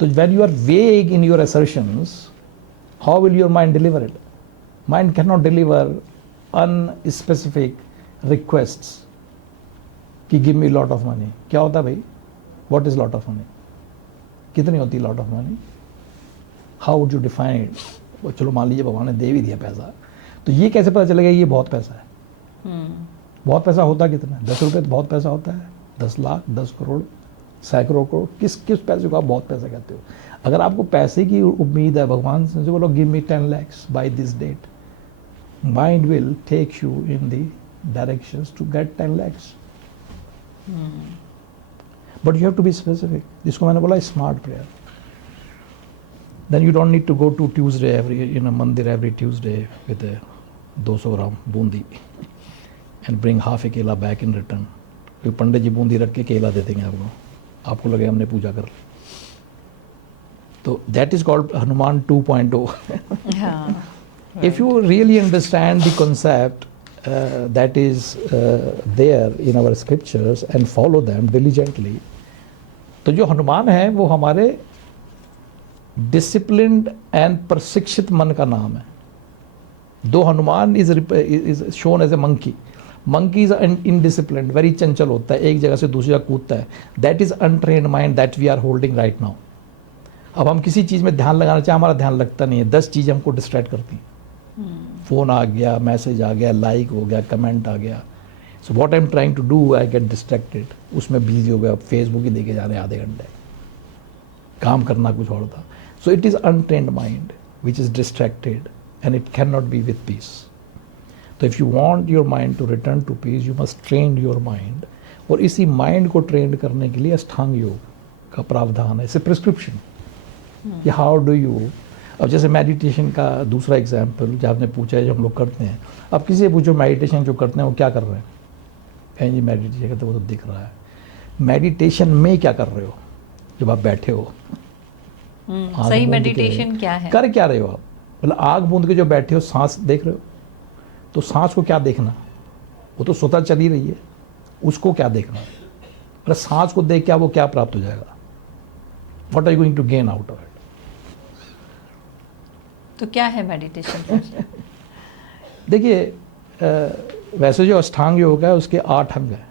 तो when you are vague in your assertions, how will your mind deliver it? Mind can not deliver unspecific requests कि give me lot of money. क्या होता है भाई? What is lot of money? कितनी होती है lot of money? How would you define it? चलो मान लीजिए भगवान ने दे भी दिया पैसा, तो ये कैसे पता चलेगा ये बहुत पैसा है? बहुत पैसा होता कितना है? 10 रुपये तो बहुत पैसा होता है, 10 लाख, 10 करोड़, सैकड़ों करोड़, किस पैसे को आप बहुत पैसा कहते हो? अगर आपको पैसे की उम्मीद है भगवान से, बोलो give me 10 lakhs by this date, mind will take you in the directions to get 10 lakhs। But you have to be specific, जिसको मैंने बोला smart prayer. Then you don't need to go to Tuesday मंदिर every Tuesday with a 200 gram Bundi and bring half a केला back in return। क्योंकि पंडित जी बूंदी रख के केला दे देंगे आपको लगे हमने पूजा कर ली। तो that is called Hanuman 2.0। If you really understand the concept that is there in our scriptures and follow them diligently, तो जो हनुमान है वो हमारे डिसिप्लिन्ड एंड प्रशिक्षित मन का नाम है। दो Hanuman is shown as a monkey, monkey is indiscipline, very चंचल होता है, एक जगह से दूसरी जगह कूदता है. That is untrained mind that we are holding right now. अब हम किसी चीज़ में ध्यान लगाना चाहे, हमारा ध्यान लगता नहीं है, 10 चीज़ें हमको डिस्ट्रैक्ट करती हैं. फ़ोन आ गया, मैसेज आ गया, लाइक हो गया, कमेंट आ गया. So what I am trying to do, I get distracted, उसमें बिजी हो गया, फेसबुक ही देखे जा रहे हैं आधे घंटे, काम करना कुछ और था. So it is untrained mind which is distracted and it can not be with peace. तो if you want your mind to return to peace, you must train your mind. और इसी माइंड को ट्रेन करने के लिए अष्टांग योग का प्रावधान है, इसे प्रिस्क्रिप्शन. ये हाउ डू यू, अब जैसे मेडिटेशन का दूसरा एग्जाम्पल जो आपने पूछा है, जो हम लोग करते हैं. अब किसी से पूछो मेडिटेशन जो करते हैं वो क्या कर रहे हैं, कहीं जी मेडिटेशन करते वो तो दिख रहा है. मेडिटेशन में क्या कर रहे हो जब आप बैठे हो? आँख सही मूंद के मेडिटेशन क्या है? कर क्या रहे हो आप? मतलब आँख मूंद के जो बैठे हो, सांस देख रहे हो, तो सांस को क्या देखना, वो तो स्वतः चल ही रही है, उसको क्या देखना? मतलब सांस को देख के वो क्या प्राप्त हो जाएगा? What are you going to gain out of it? तो क्या है मेडिटेशन? देखिए, वैसे जो अष्टांग योग है उसके 8 अंग हैं,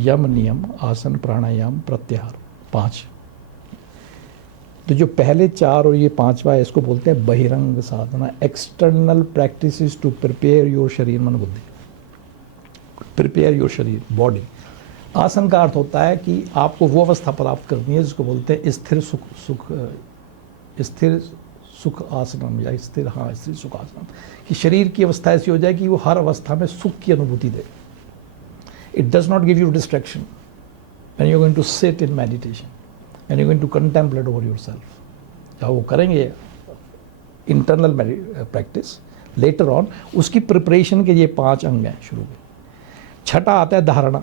यम, नियम, आसन, प्राणायाम, प्रत्याहार, 5. तो जो पहले 4 और ये 5वां है, इसको बोलते हैं बहिरंग साधना, external practices to prepare your sharir, mann, बुद्धि, प्रिपेयर योर शरीर, बॉडी. आसन का अर्थ होता है कि आपको वो अवस्था प्राप्त करनी है जिसको बोलते हैं स्थिर सुख आसनम, या स्थिर सुख आसनम, कि शरीर की अवस्था ऐसी हो जाए कि वो हर अवस्था में सुख की अनुभूति दे. It does not give you distraction when you are going to sit in meditation, when you are going to contemplate over yourself. जब वो करेंगे इंटरनल प्रैक्टिस, लेटर ऑन उसकी प्रिपरेशन के ये 5 अंग हैं शुरू में. छठा आता है धारणा.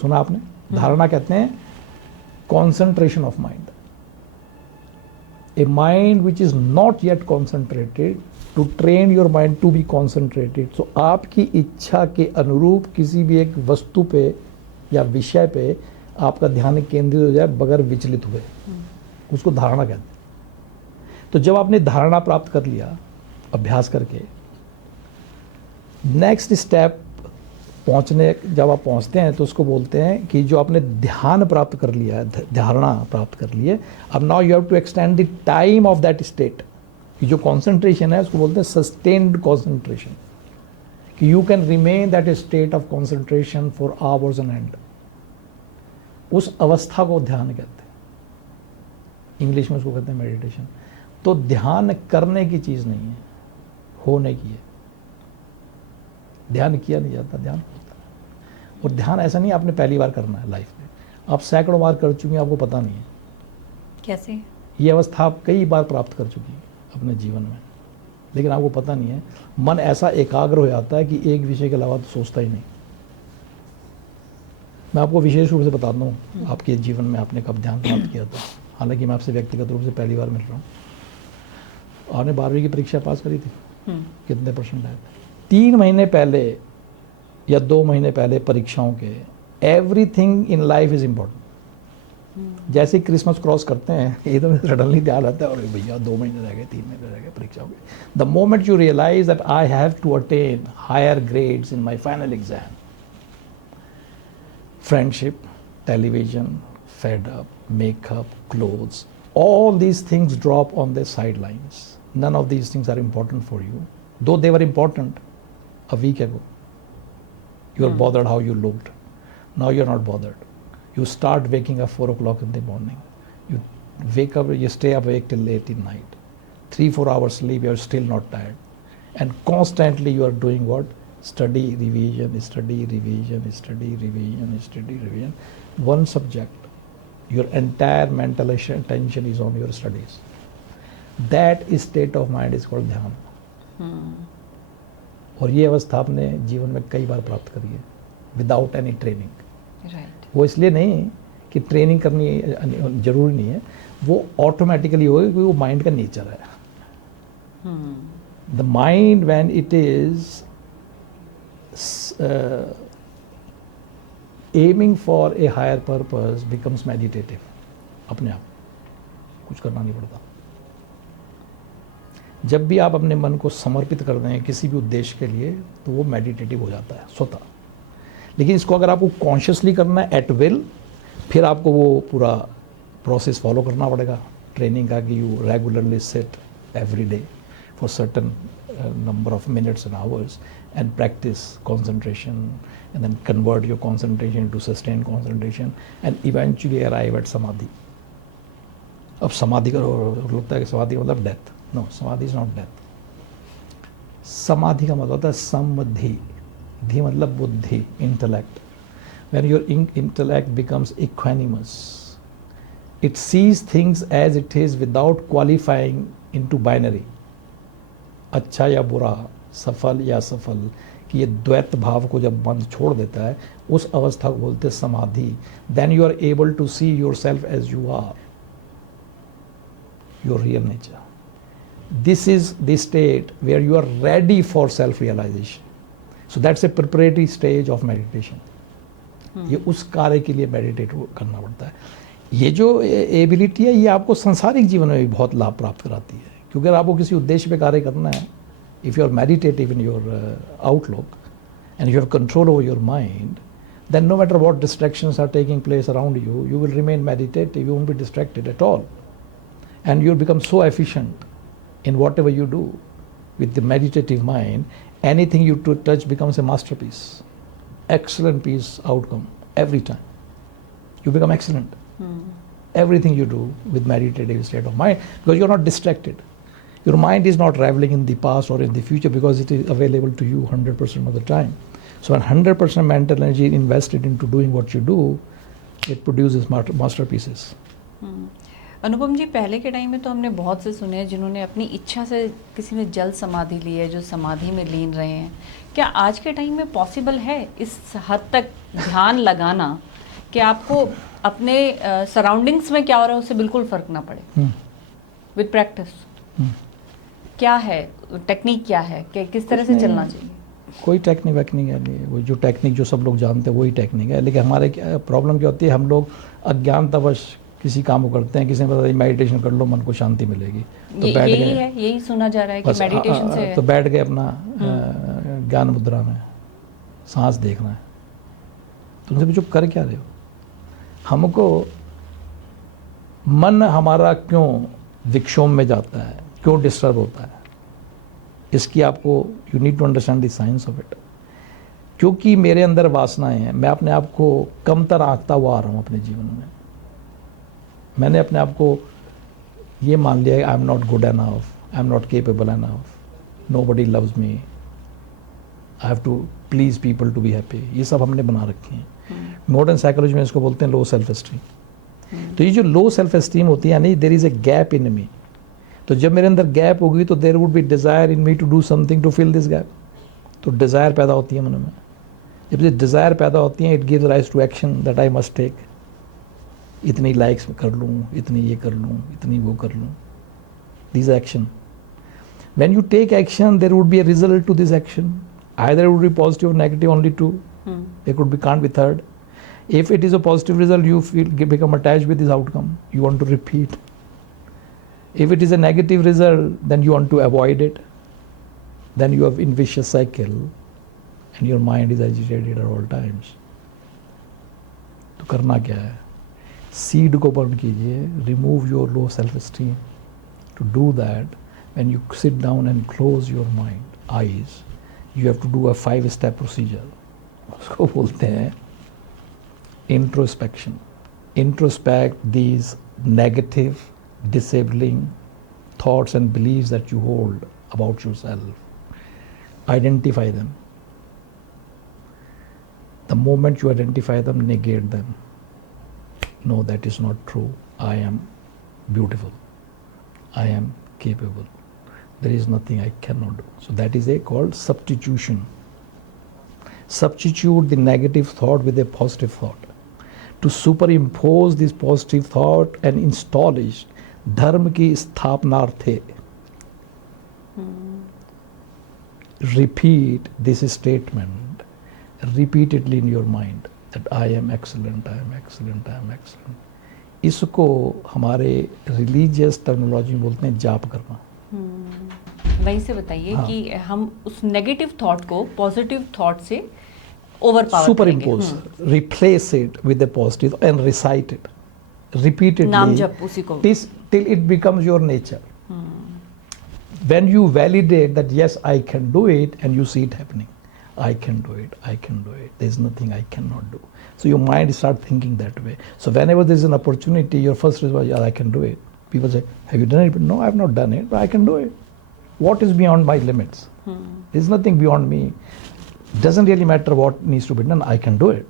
सुना आपने? धारणा कहते हैं concentration of mind. A mind which is not yet concentrated, to train your mind to be concentrated. So आपकी इच्छा के अनुरूप किसी भी एक वस्तु पे या विषय पे आपका ध्यान केंद्रित हो जाए बगैर विचलित हुए, उसको धारणा कहते हैं. तो जब आपने धारणा प्राप्त कर लिया अभ्यास करके, नेक्स्ट स्टेप जब आप पहुंचते हैं तो उसको बोलते हैं कि जो आपने ध्यान प्राप्त कर लिया है, धारणा प्राप्त कर ली है, अब now you have to extend the time of that state. जो कॉन्सेंट्रेशन है उसको बोलते हैं सस्टेन्ड कॉन्सेंट्रेशन, कि you can remain that state of concentration for hours and and. उस अवस्था को ध्यान कहते हैं, इंग्लिश में उसको कहते हैं मेडिटेशन. तो ध्यान करने की चीज़ नहीं है, होने की है. ध्यान किया नहीं जाता, ध्यान होता है. और ध्यान ऐसा नहीं आपने पहली बार करना है लाइफ में, आप सैकड़ों बार कर चुकी हैं, आपको पता नहीं है. कैसे? ये अवस्था आप कई बार प्राप्त कर चुकी हैं अपने जीवन में, लेकिन आपको पता नहीं है. मन ऐसा एकाग्र हो जाता है कि एक विषय के अलावा तो सोचता ही नहीं. मैं आपको विशेष रूप से बताता हूँ आपके जीवन में आपने कब ध्यान प्राप्त किया था. हालांकि मैं आपसे व्यक्तिगत रूप से पहली बार मिल रहा हूँ. आपने 12वीं की परीक्षा पास करी थी, कितने % आए थे? 3 महीने पहले या 2 महीने पहले परीक्षाओं के, everything in life is important. जैसे ही क्रिसमस क्रॉस करते हैं एकदम सडनली ध्यान आता है, और भैया 2 महीने रह गए, 3 महीने रह गए परीक्षाओं के. The moment you realise that I have to attain higher grades in my final exam, friendship, television, fed up, makeup, clothes, all these things drop on the sidelines. None of these things are important for you, though they were important a week ago. You were bothered how you looked. Now you're not bothered. You start waking up 4 o'clock in the morning. You wake up, you stay awake till late in night. 3-4 hours sleep, you're still not tired. And constantly you are doing what? Study, revision, study, revision, study, revision, study, revision. One subject. Your entire mental attention is on your studies. That state of mind is called ध्यान. और ये अवस्था आपने जीवन में कई बार प्राप्त करी है विदाउट एनी ट्रेनिंग. राइट. वो इसलिए नहीं कि ट्रेनिंग करनी जरूरी नहीं है, वो ऑटोमेटिकली होगा क्योंकि वो माइंड का नेचर है. The mind when it is aiming for a higher purpose becomes meditative. अपने आप कुछ करना नहीं पड़ता. जब भी आप अपने मन को समर्पित कर दें किसी भी उद्देश्य के लिए, तो वो मेडिटेटिव हो जाता है स्वतः. लेकिन इसको अगर आपको कॉन्शियसली करना है एट विल, फिर आपको वो पूरा प्रोसेस फॉलो करना पड़ेगा ट्रेनिंग का, कि you regularly sit every day for certain number of minutes and hours and practice concentration and then convert your concentration into sustained concentration and eventually arrive at samadhi. अब समाधि का लगता है कि समाधि का मतलब डेथ. नो, समाधि इज नॉट डेथ. समाधि का मतलब होता है समधि. धी मतलब बुद्धि, intellect. When your intellect becomes equanimous, it sees things as it is without qualifying into binary. अच्छा या बुरा, सफल या असफल, कि ये द्वैत भाव को जब मन छोड़ देता है, उस अवस्था को बोलते हैं समाधि. Then you are able to see your self as you are, your real nature. This is the state where you are ready for self realisation. So that's a preparatory stage of meditation. ये उस कार्य के लिए meditate करना पड़ता है. ये जो एबिलिटी है, ये आपको सांसारिक जीवन में भी बहुत लाभ प्राप्त कराती है, क्योंकि अगर आपको किसी उद्देश्य पे कार्य करना है, if you are meditative in your outlook and you have control over your mind, then no matter what distractions are taking place around you, you will remain meditative, you won't be distracted at all. And you'll become so efficient in whatever you do with the meditative mind, anything you touch becomes a masterpiece. Excellent piece outcome every time. You become excellent. Everything you do with meditative state of mind, because you're not distracted. Your mind is not traveling in the past or in the future, because it is available to you 100% of the time. So when 100% mental energy is invested into doing what you do, it produces masterpieces. अनुपम जी, पहले के time में तो हमने बहुत से सुने हैं जिन्होंने अपनी इच्छा से, किसी ने जल समाधि ली है, जो समाधि में लीन रहे हैं. क्या आज के टाइम में पॉसिबल है इस हद तक ध्यान लगाना कि आपको अपने सराउंडिंग्स में क्या हो रहा है उससे बिल्कुल फ़र्क ना पड़े विद प्रैक्टिस? क्या है टेक्निक, क्या है कि किस तरह से चलना चाहिए? कोई टेक्निक वैक्निक है नहीं. वो जो टेक्निक जो सब लोग जानते हैं वही टेक्निक है. लेकिन हमारे प्रॉब्लम क्या होती है, हम लोग अज्ञानतावश किसी काम को करते हैं, किसी ने बताया मेडिटेशन कर लो, मन को शांति मिलेगी, तो बैठ गए. यही सुना जा रहा है कि मेडिटेशन से तो बैठ गए अपना ज्ञान मुद्रा में, सांस देखना है. तुमसे भी चुप कर क्या रहे हो? हमको मन हमारा क्यों विक्षोभ में जाता है, क्यों डिस्टर्ब होता है, इसकी आपको you need to understand the science of it. क्योंकि मेरे अंदर वासनाएं हैं, मैं अपने आप को कमतर आंकता हुआ आ रहा हूँ अपने जीवन में. मैंने अपने आप को ये मान लिया है, I am not good enough, I am not capable enough, nobody loves me, I have to please people to be happy. ये सब हमने बना रखे हैं. मॉडर्न साइकोलॉजी में इसको बोलते हैं लो सेल्फ एस्टीम. तो ये जो लो सेल्फ एस्टीम होती है, यानी there is a gap in me. तो जब मेरे अंदर गैप होगी तो there would be desire in me to do something to fill this gap. तो डिज़ायर पैदा होती है मन में. जब ये डिज़ायर पैदा होती है, it gives rise to action that I must take. इतनी लाइक्स कर लूँ, इतनी ये कर लूँ, इतनी वो कर लूँ. This action, when you take action, there would be a result to this action. Either it would be positive or negative, only two. It could be, can't be third. If it is a positive result, you become attached with this outcome. You want to repeat. If it is a negative result, then you want to avoid it. Then you have in vicious cycle, and your mind is agitated at all times. तो करना क्या है? Seed को burn कीजिए. Remove your low self-esteem. To do that, when you sit down and close your mind, eyes, you have to do a 5-step procedure. उसको बोलते हैं introspection. Introspect these negative, disabling thoughts and beliefs that you hold about yourself. Identify them. The moment you identify them, negate them. No, that is not true. I am beautiful. I am capable. There is nothing I cannot do. So that is called substitution. Substitute the negative thought with a positive thought. To superimpose this positive thought and install it, धर्म की स्थापनार्थे. Repeat this statement repeatedly in your mind that I am excellent, I am excellent, I am excellent. इसको हमारे religious terminology में बोलते हैं जाप करना. वहीं से बताइए कि हम उस नेगेटिव थॉट को पॉजिटिव थॉट से over power superimpose, replace it with a positive and recite it repeatedly. नाम जप उसी को till it becomes your nature. When you validate that yes, I can do it, and you see it happening, I can do it, I can do it. There's nothing I cannot do. So your mind start thinking that way. So whenever there's an opportunity, your first response, yeah, I can do it. People say, have you done it? No, I have not done it, but I can do it. What is beyond my limits? There's nothing beyond me. Doesn't really matter what needs to be done, I can do it.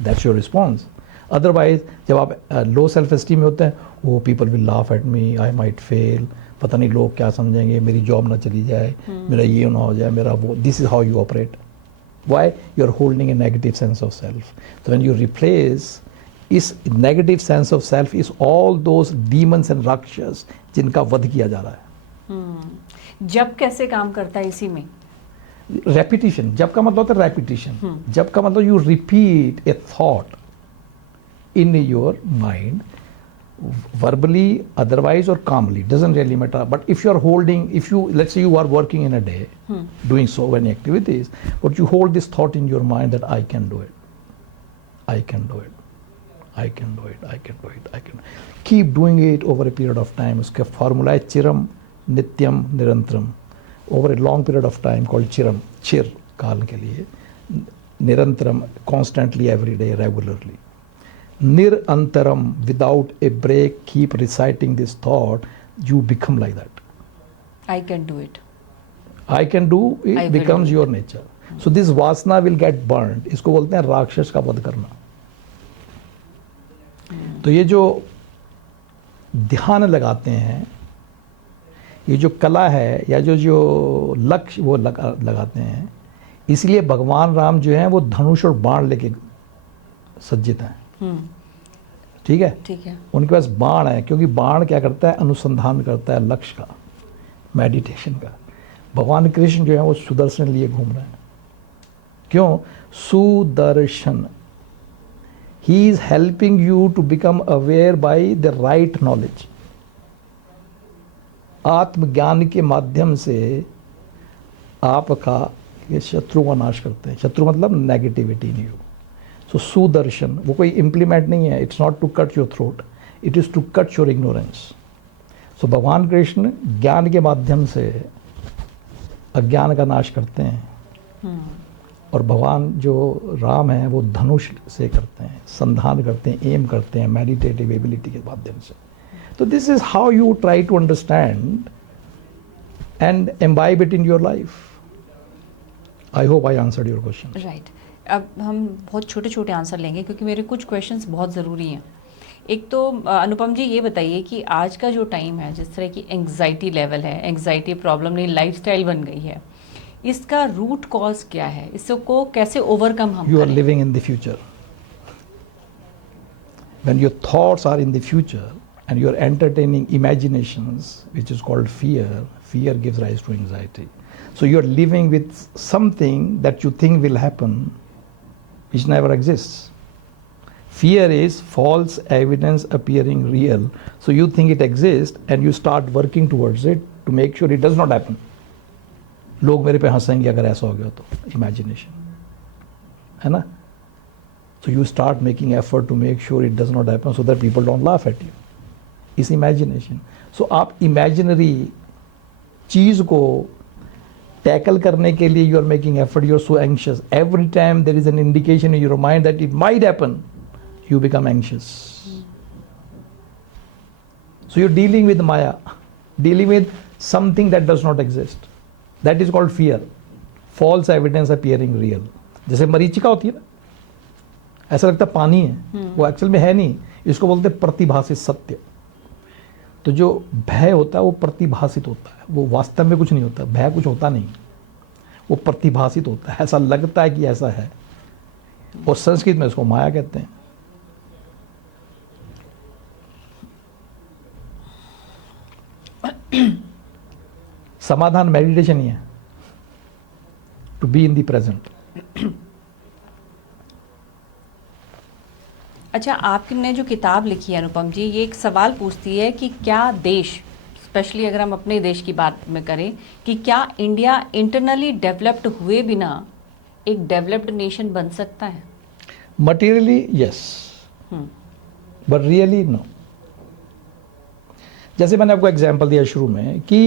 That's your response. Otherwise, जब आप low self esteem में होते हैं, वो people will laugh at me, I might fail, पता नहीं लोग क्या समझेंगे, मेरी जॉब ना चली जाए, मेरा ये ना हो जाए, मेरा वो. This is how you operate. Why? You're holding a negative sense of self. So when you replace, इस negative sense of self is all those demons and rakshas जिनका वध किया जा रहा है. जब कैसे काम करता है इसी में? Repetition. जब का मतलब होता है repetition. जब का मतलब you repeat a thought in your mind, verbally, otherwise, or calmly, doesn't really matter. But if you are holding, if you, let's say you are working in a day, doing so many activities, but you hold this thought in your mind that I can do it, I can do it, I can do it, I can do it, I can. Keep doing it over a period of time. उसका formula है चिरम नित्यम निरंतरम. Over a long period of time called चिरम, चिर काल के लिए, निरंतरम, constantly, every day, regularly. Nirantaram, without a break, keep reciting this thought, you become like that. I can do it. I can do it, I will becomes do your nature. So this vasana will get burnt. इसको बोलते हैं राक्षस का वध करना. तो ये जो ध्यान लगाते हैं, ये जो कला है या जो लक्ष्य वो लगाते हैं, इसलिए भगवान राम जो हैं वो धनुष और बाण लेके सज्जित हैं. ठीक है, ठीक है. उनके पास बाण है, क्योंकि बाण क्या करता है, अनुसंधान करता है लक्ष्य का, मेडिटेशन का. भगवान कृष्ण जो है वो सुदर्शन लिए घूम रहे हैं. क्यों? Sudarshan. He is helping you to become aware by the right knowledge. आत्मज्ञान के माध्यम से आपका ये शत्रु का नाश करते हैं. शत्रु मतलब negativity in you. So Sudarshan वो कोई इम्प्लीमेंट नहीं है. It's not to cut your throat, it is to cut your ignorance. So भगवान कृष्ण ज्ञान के माध्यम से अज्ञान का नाश करते हैं. और भगवान जो राम है वो धनुष से करते हैं, संधान करते हैं, एम करते हैं मेडिटेटिव एबिलिटी के माध्यम से. तो this is how you try to understand and imbibe it in your life. I hope I answered your question. Right. अब हम बहुत छोटे छोटे आंसर लेंगे क्योंकि मेरे कुछ क्वेश्चंस बहुत ज़रूरी हैं. एक तो अनुपम जी ये बताइए कि आज का जो टाइम है, जिस तरह की एंग्जाइटी लेवल है, एंग्जाइटी प्रॉब्लम नहीं लाइफस्टाइल बन गई है, इसका रूट कॉज क्या है? इसको कैसे ओवरकम हम You are करें? living in the future. When your thoughts are in the future and you are entertaining imaginations, which is called fear, fear gives rise to anxiety. So you are living with something that you think will happen, which never exists. Fear is false evidence appearing real. So you think it exists and you start working towards it to make sure it does not happen. लोग मेरे पे हंसेंगे अगर ऐसा हो गया तो, imagination, है ना? So you start making effort to make sure it does not happen so that people don't laugh at you. It's imagination. So आप imaginary चीज़ को टैकल करने के लिए you are making effort, you are so anxious. Every time there is an indication in your mind that it might happen, you become anxious. So you're dealing with Maya, dealing with something that does not exist. That is called fear. False evidence appearing real. जैसे मरीचिका होती है ना, ऐसा लगता है पानी है, वो एक्चुअल में है नहीं. इसको बोलते हैं प्रतिभासित सत्य. तो जो भय होता है वो प्रतिभासित होता है, वो वास्तव में कुछ नहीं होता. भय कुछ होता नहीं, वो प्रतिभासित होता है, ऐसा लगता है कि ऐसा है. और संस्कृत में इसको माया कहते हैं. समाधान मेडिटेशन ही है, to be in the present. अच्छा, आपने जो किताब लिखी है अनुपम जी, ये एक सवाल पूछती है कि क्या देश, स्पेशली अगर हम अपने देश की बात में करें, कि क्या इंडिया इंटरनली डेवलप्ड हुए बिना एक डेवलप्ड नेशन बन सकता है? Materially yes, but really no. जैसे मैंने आपको एग्जांपल दिया शुरू में कि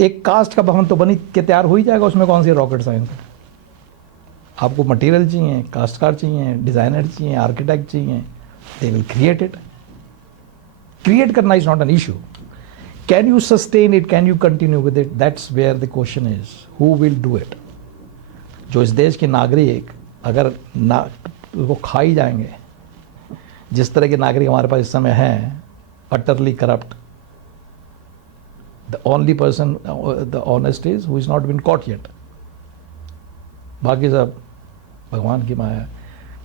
एक कास्ट का भवन तो बनी के तैयार हो ही जाएगा, उसमें कौन सी रॉकेट साइंस है। आपको मटेरियल चाहिए, कास्टकार चाहिए, डिजाइनर चाहिए, आर्किटेक्ट चाहिए, they will create it. Create करना is not an issue. Can you sustain it, can you continue with it, that's where the question is, who will do it. जो इस देश के नागरिक अगर ना वो खा ही जाएंगे, जिस तरह के नागरिक हमारे पास इस समय हैं, utterly corrupt, the only person the honest is who is not been caught yet. बाकी सब भगवान की माया।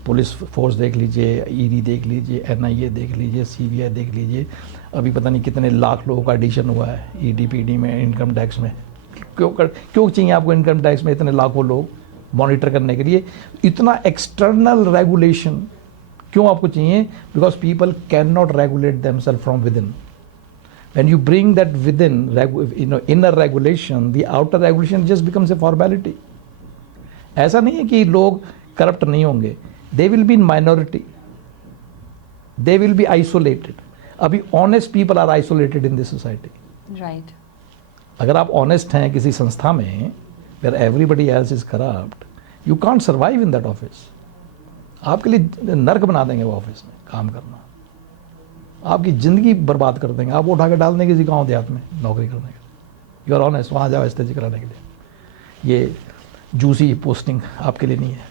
पुलिस फोर्स देख लीजिए, ईडी देख लीजिए, एनआईए देख लीजिए, सीबीआई देख लीजिए, अभी पता नहीं कितने लाख लोगों का एडिशन हुआ है ईडी पीडी में, इनकम टैक्स में। क्यों चाहिए आपको इनकम टैक्स में इतने लाखों लोग मॉनिटर करने के लिए? इतना एक्सटर्नल रेगुलेशन क्यों आपको चाहिए? Because people can not regulate themselves from with in. When you bring that within, inner regulation, the outer regulation just becomes a formality. ऐसा नहीं है कि लोग करप्ट नहीं होंगे, they will be in minority, they will be isolated. अभी honest people are isolated in this society. Right. अगर आप honest हैं किसी संस्था में where everybody else is corrupt, you can't survive in that office. आपके लिए नर्क बना देंगे वो ऑफिस में काम करना, आपकी ज़िंदगी बर्बाद कर देंगे, आप उठा के डाल देंगे किसी गाँव देहात में नौकरी करने के लिए। यू आर ऑनेस्ट, वहाँ जाओ एस्टेजी कराने के लिए। ये जूसी पोस्टिंग आपके लिए नहीं है,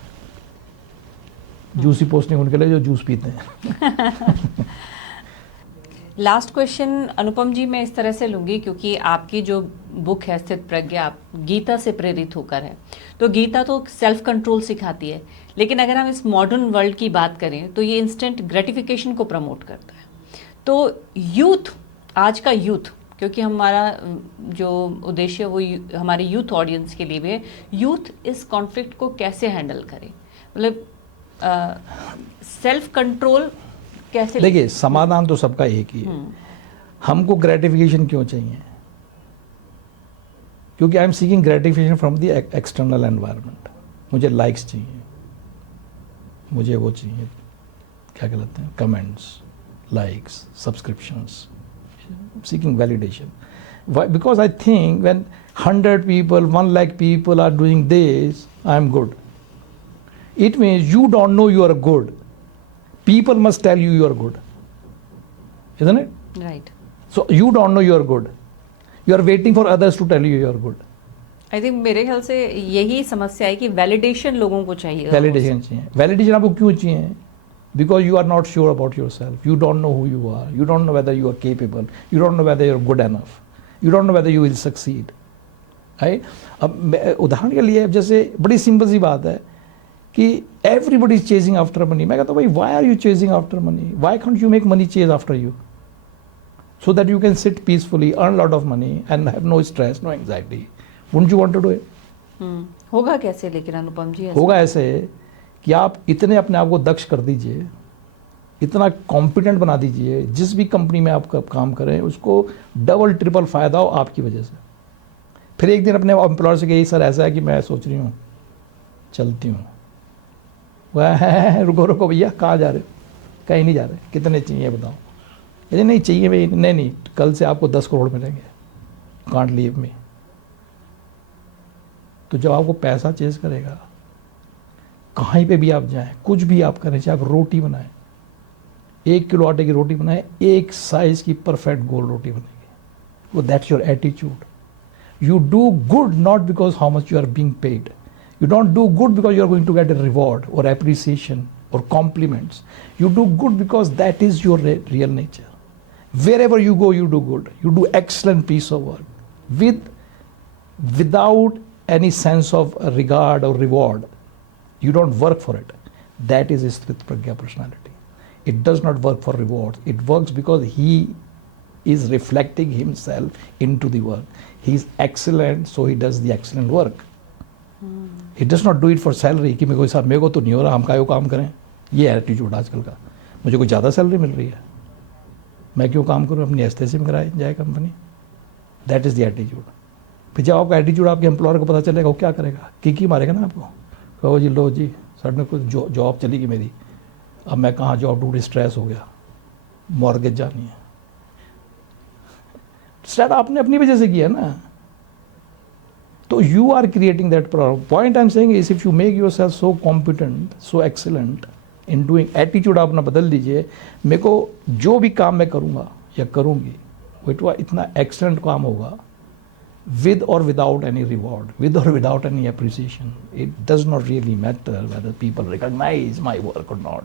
जूसी पोस्टिंग उनके लिए जो जूस पीते हैं। लास्ट क्वेश्चन अनुपम जी मैं इस तरह से लूँगी, क्योंकि आपकी जो बुक है स्थित प्रज्ञा, आप गीता से प्रेरित होकर है, तो गीता तो सेल्फ कंट्रोल सिखाती है, लेकिन अगर हम इस मॉडर्न वर्ल्ड की बात करें तो ये इंस्टेंट ग्रेटिफिकेशन को प्रमोट करता है। तो यूथ, आज का यूथ, क्योंकि हमारा जो उद्देश्य वो हमारे यूथ ऑडियंस के लिए भी है, यूथ इस कॉन्फ्लिक्ट को कैसे हैंडल करे? मतलब सेल्फ कंट्रोल कैसे? देखिए, समाधान तो सबका एक ही है। हमको ग्रेटिफिकेशन क्यों चाहिए? क्योंकि I am seeking gratification from the external environment. मुझे लाइक्स चाहिए, मुझे वो चाहिए, क्या कहते हैं, comments, likes, subscriptions, seeking validation. Why? Because I think when 100 people, 1 lakh people are doing this, I am good. It means you don't know you are good. People must tell you you are good. Isn't it? Right. So you don't know you are good. You are waiting for others to tell you you are good. I think मेरे ख्याल से यही समस्या है कि validation लोगों को चाहिए। वैलिडेशन चाहिए। वैलिडेशन आपको क्यों चाहिए? Because you are not sure about yourself. You don't know who you are. You don't know whether you are capable. You don't know whether you are good enough. You don't know whether you will succeed. Right? अब उदाहरण के लिए जैसे बड़ी simple सी बात है कि everybody is chasing after money. मैं कहता हूँ भाई, why are you chasing after money? Why can't you make money chase after you? So that you can sit peacefully, earn a lot of money and have no stress, no anxiety. Wouldn't you want to do it? होगा कैसे लेकिन अनुपम जी? होगा ऐसे कि आप इतने अपने आप को दक्ष कर दीजिए, इतना कॉम्पिटेंट बना दीजिए, जिस भी कंपनी में आप काम करें उसको डबल ट्रिपल फ़ायदा हो आपकी वजह से। फिर एक दिन अपने एम्प्लॉयर से कही, सर ऐसा है कि मैं सोच रही हूँ चलती हूँ। वह रुको रुको भैया, कहाँ जा रहे हो? कहीं नहीं जा रहे। कितने चाहिए बताओ? यदि नहीं चाहिए भाई, नहीं, कल से आपको 10 करोड़ मिलेंगे, कांट लीव मी। तो जब आपको पैसा चेज करेगा, कहीं पे भी आप जाएं, कुछ भी आप करें, चाहे आप रोटी बनाएं, 1 किलो आटे की रोटी बनाएं, एक साइज की परफेक्ट गोल रोटी बनेगी। वो that's your attitude. You do good not because how much you are being paid. You don't do good because you are going to get a reward or appreciation or compliments. You do good because that is your real nature. Where ever you go, you do good, you do excellent piece of work without any sense of regard or reward. You don't work for it. That is Sthit Pragya personality. It does not work for rewards. It works because he is reflecting himself into the work. He is excellent, so he does the excellent work. He does not do it for salary कि मेरे को तो नहीं हो रहा, हम काहे को काम करें। ये एटीट्यूड आजकल का। मुझे कोई ज़्यादा सैलरी मिल रही है, मैं क्यों काम करूँ, अपनी एस्थेसिस में कराए जाए company. That is the attitude. फिर जब आपका एटीट्यूड आपके एम्प्लॉयर को पता चलेगा, वो क्या करेगा? किकी मारेगा ना आपको। कहो जी लो जी सडन कुछ जॉब चली गई मेरी, अब मैं कहाँ जॉब ढूंढी, स्ट्रेस हो गया, मॉर्गेज जानी है। स्ट्रेस आपने अपनी वजह से किया ना, तो you are creating that problem. Point I am saying is if you make your self so competent, so excellent in doing, attitude अपना बदल दीजिए, मेरे को जो भी काम मैं करूँगा या करूँगी वो इतना एक्सीलेंट काम होगा, with or without any reward, with or without any appreciation. It does not really matter whether people recognize my work or not.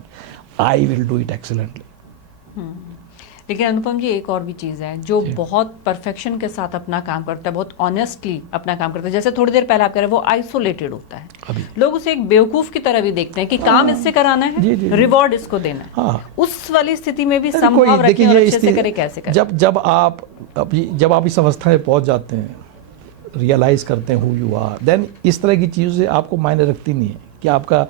I will do it excellently. लेकिन अनुपम जी एक और भी चीज़ है जो बहुत परफेक्शन के साथ अपना काम करता है, बहुत ऑनेस्टली अपना काम करता है। जैसे थोड़ी देर पहले आप कह रहे हैं वो आइसोलेटेड होता है, अभी लोग उसे एक बेवकूफ की तरह भी देखते हैं कि काम इससे कराना है, रिवॉर्ड इसको देना है। हाँ। उस वाली स्थिति में भी संभव रखें और अच्छे से करें, कैसे करें? जब आप इस अवस्था में पहुंच जाते हैं, रियलाइज़ करते हैं हु यू आर, देन इस तरह की चीज़ों से आपको मायने रखती नहीं है कि आपका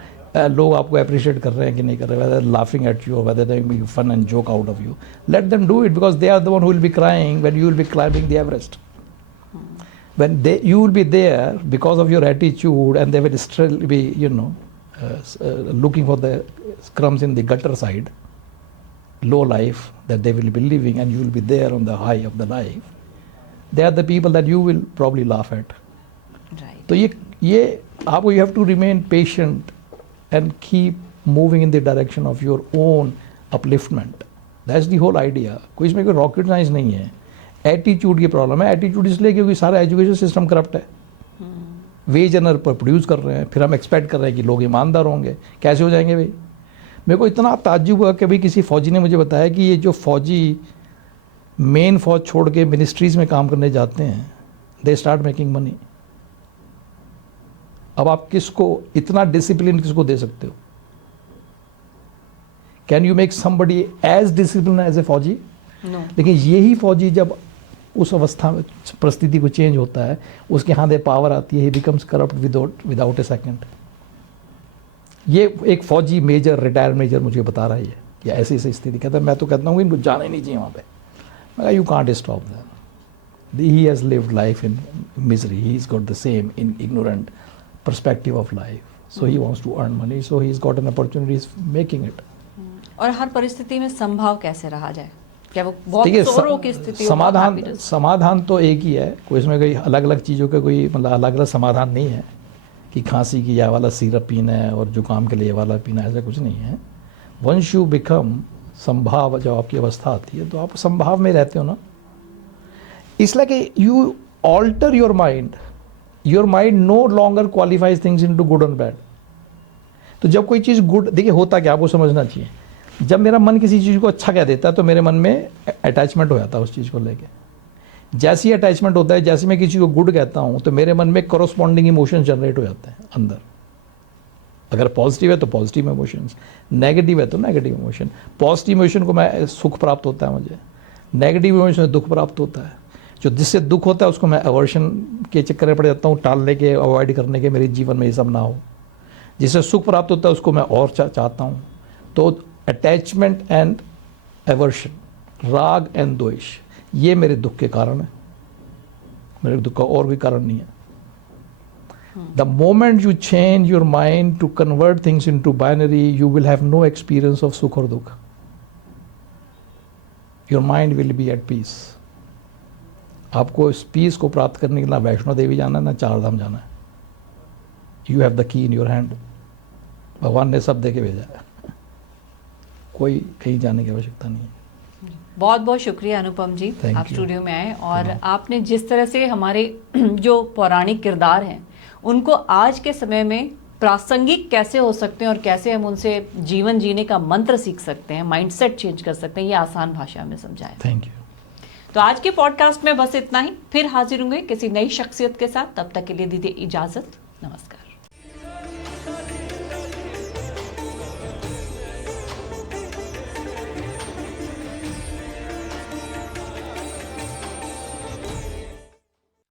लोग आपको अप्रिशिएट कर रहे हैं कि नहीं कर रहे, whether laughing at you, whether they making fun and joke out of you, let them do it because they are the one who will be crying when you will be climbing the Everest, when you will be there because of your attitude and they will still be looking for the crumbs in the gutter side, low life that they will be living, and you will be there on the high of the life. They are the people that you will probably laugh at. Right. तो ये आपको you have to remain patient and keep moving in the direction of your own upliftment. That's the whole idea. कोई इसमें कोई rocket science नहीं है, attitude की problem है। एटीट्यूड इसलिए क्योंकि सारा एजुकेशन सिस्टम करप्ट है, वेज अर्नर पर प्रोड्यूस कर रहे हैं, फिर हम एक्सपेक्ट कर रहे हैं कि लोग ईमानदार होंगे, कैसे हो जाएंगे भाई? मेरे को इतना ताज्जुब हुआ कि भाई किसी फौजी ने मुझे बताया कि ये जो फौजी मेन फौज छोड़ के मिनिस्ट्रीज में काम करने जाते हैं, दे स्टार्ट मेकिंग मनी। अब आप किसको इतना डिसिप्लिन किसको दे सकते हो? Can you make somebody as discipline as a fauji? No. लेकिन यही फौजी जब उस अवस्था में परिस्थिति को चेंज होता है, उसके हाथ में पावर आती है, ही बिकम्स करप्ट विदाउट ए सेकंड। ये एक फौजी मेजर, रिटायर्ड मेजर मुझे बता रहा है कि ऐसी ऐसी स्थिति। कहता है मैं तो कहता हूँ इनको जाना ही नहीं चाहिए वहाँ पे। मैं you can't stop them, he has lived life in misery, he is got the same in ignorant perspective of life, so he wants to earn money, so he is got an opportunity, is making it. और हर परिस्थिति में संभाव कैसे रहा जाए? क्या वो बहुत जोरों की स्थिति? समाधान तो एक ही है, कोई इसमें कोई अलग अलग चीज़ों का कोई मतलब अलग अलग समाधान नहीं है कि खांसी की यह वाला सिरप पीना है और जुकाम के लिए ये वाला पीना है, ऐसा कुछ नहीं है। वंस यू बिकम संभाव, जब आपकी अवस्था आती है तो आप संभाव में रहते हो ना, इसलिए कि you alter your mind no longer qualifies things into good and bad. तो जब कोई चीज़ गुड, देखिए होता क्या आपको समझना चाहिए, जब मेरा मन किसी चीज़ को अच्छा कह देता है तो मेरे मन में अटैचमेंट हो जाता है उस चीज़ को लेके। जैसे ही अटैचमेंट होता है, जैसे मैं किसी को गुड कहता हूँ तो मेरे मन में करस्पॉन्डिंग इमोशंस जनरेट हो जाते हैं अंदर। अगर पॉजिटिव है तो पॉजिटिव इमोशंस, नेगेटिव है तो नेगेटिव इमोशन। पॉजिटिव इमोशन को मैं सुख प्राप्त होता है मुझे, नेगेटिव इमोशन से दुख प्राप्त होता है। जो जिससे दुख होता है उसको मैं अवर्शन के चक्कर में पड़ जाता हूँ, टालने के, अवॉइड करने के, मेरे जीवन में ये सब ना हो। जिससे सुख प्राप्त होता है उसको मैं और चाहता हूँ। तो अटैचमेंट एंड एवर्शन, राग एंड द्वेष, ये मेरे दुख के कारण है, मेरे दुख का और भी कारण नहीं है। The moment you change your mind to convert things into binary, you will have no experience of sukh और dukh. Your mind will be at peace. आपको इस पीस को प्राप्त करने के लिए ना वैष्णो देवी जाना है ना चार धाम जाना है। You have the key in your hand. भगवान ने सब दे के भेजा है, कोई कहीं जाने की आवश्यकता नहीं है। बहुत बहुत शुक्रिया अनुपम जी, आप स्टूडियो में आए और आपने जिस तरह से हमारे जो पौराणिक किरदार हैं उनको आज के समय में प्रासंगिक कैसे हो सकते हैं और कैसे हम उनसे जीवन जीने का मंत्र सीख सकते हैं, माइंडसेट चेंज कर सकते हैं, ये आसान भाषा में समझाएं। Thank you. तो आज के पॉडकास्ट में बस इतना ही, फिर हाजिर होंगे किसी नई शख्सियत के साथ। तब तक के लिए दीजिए इजाजत।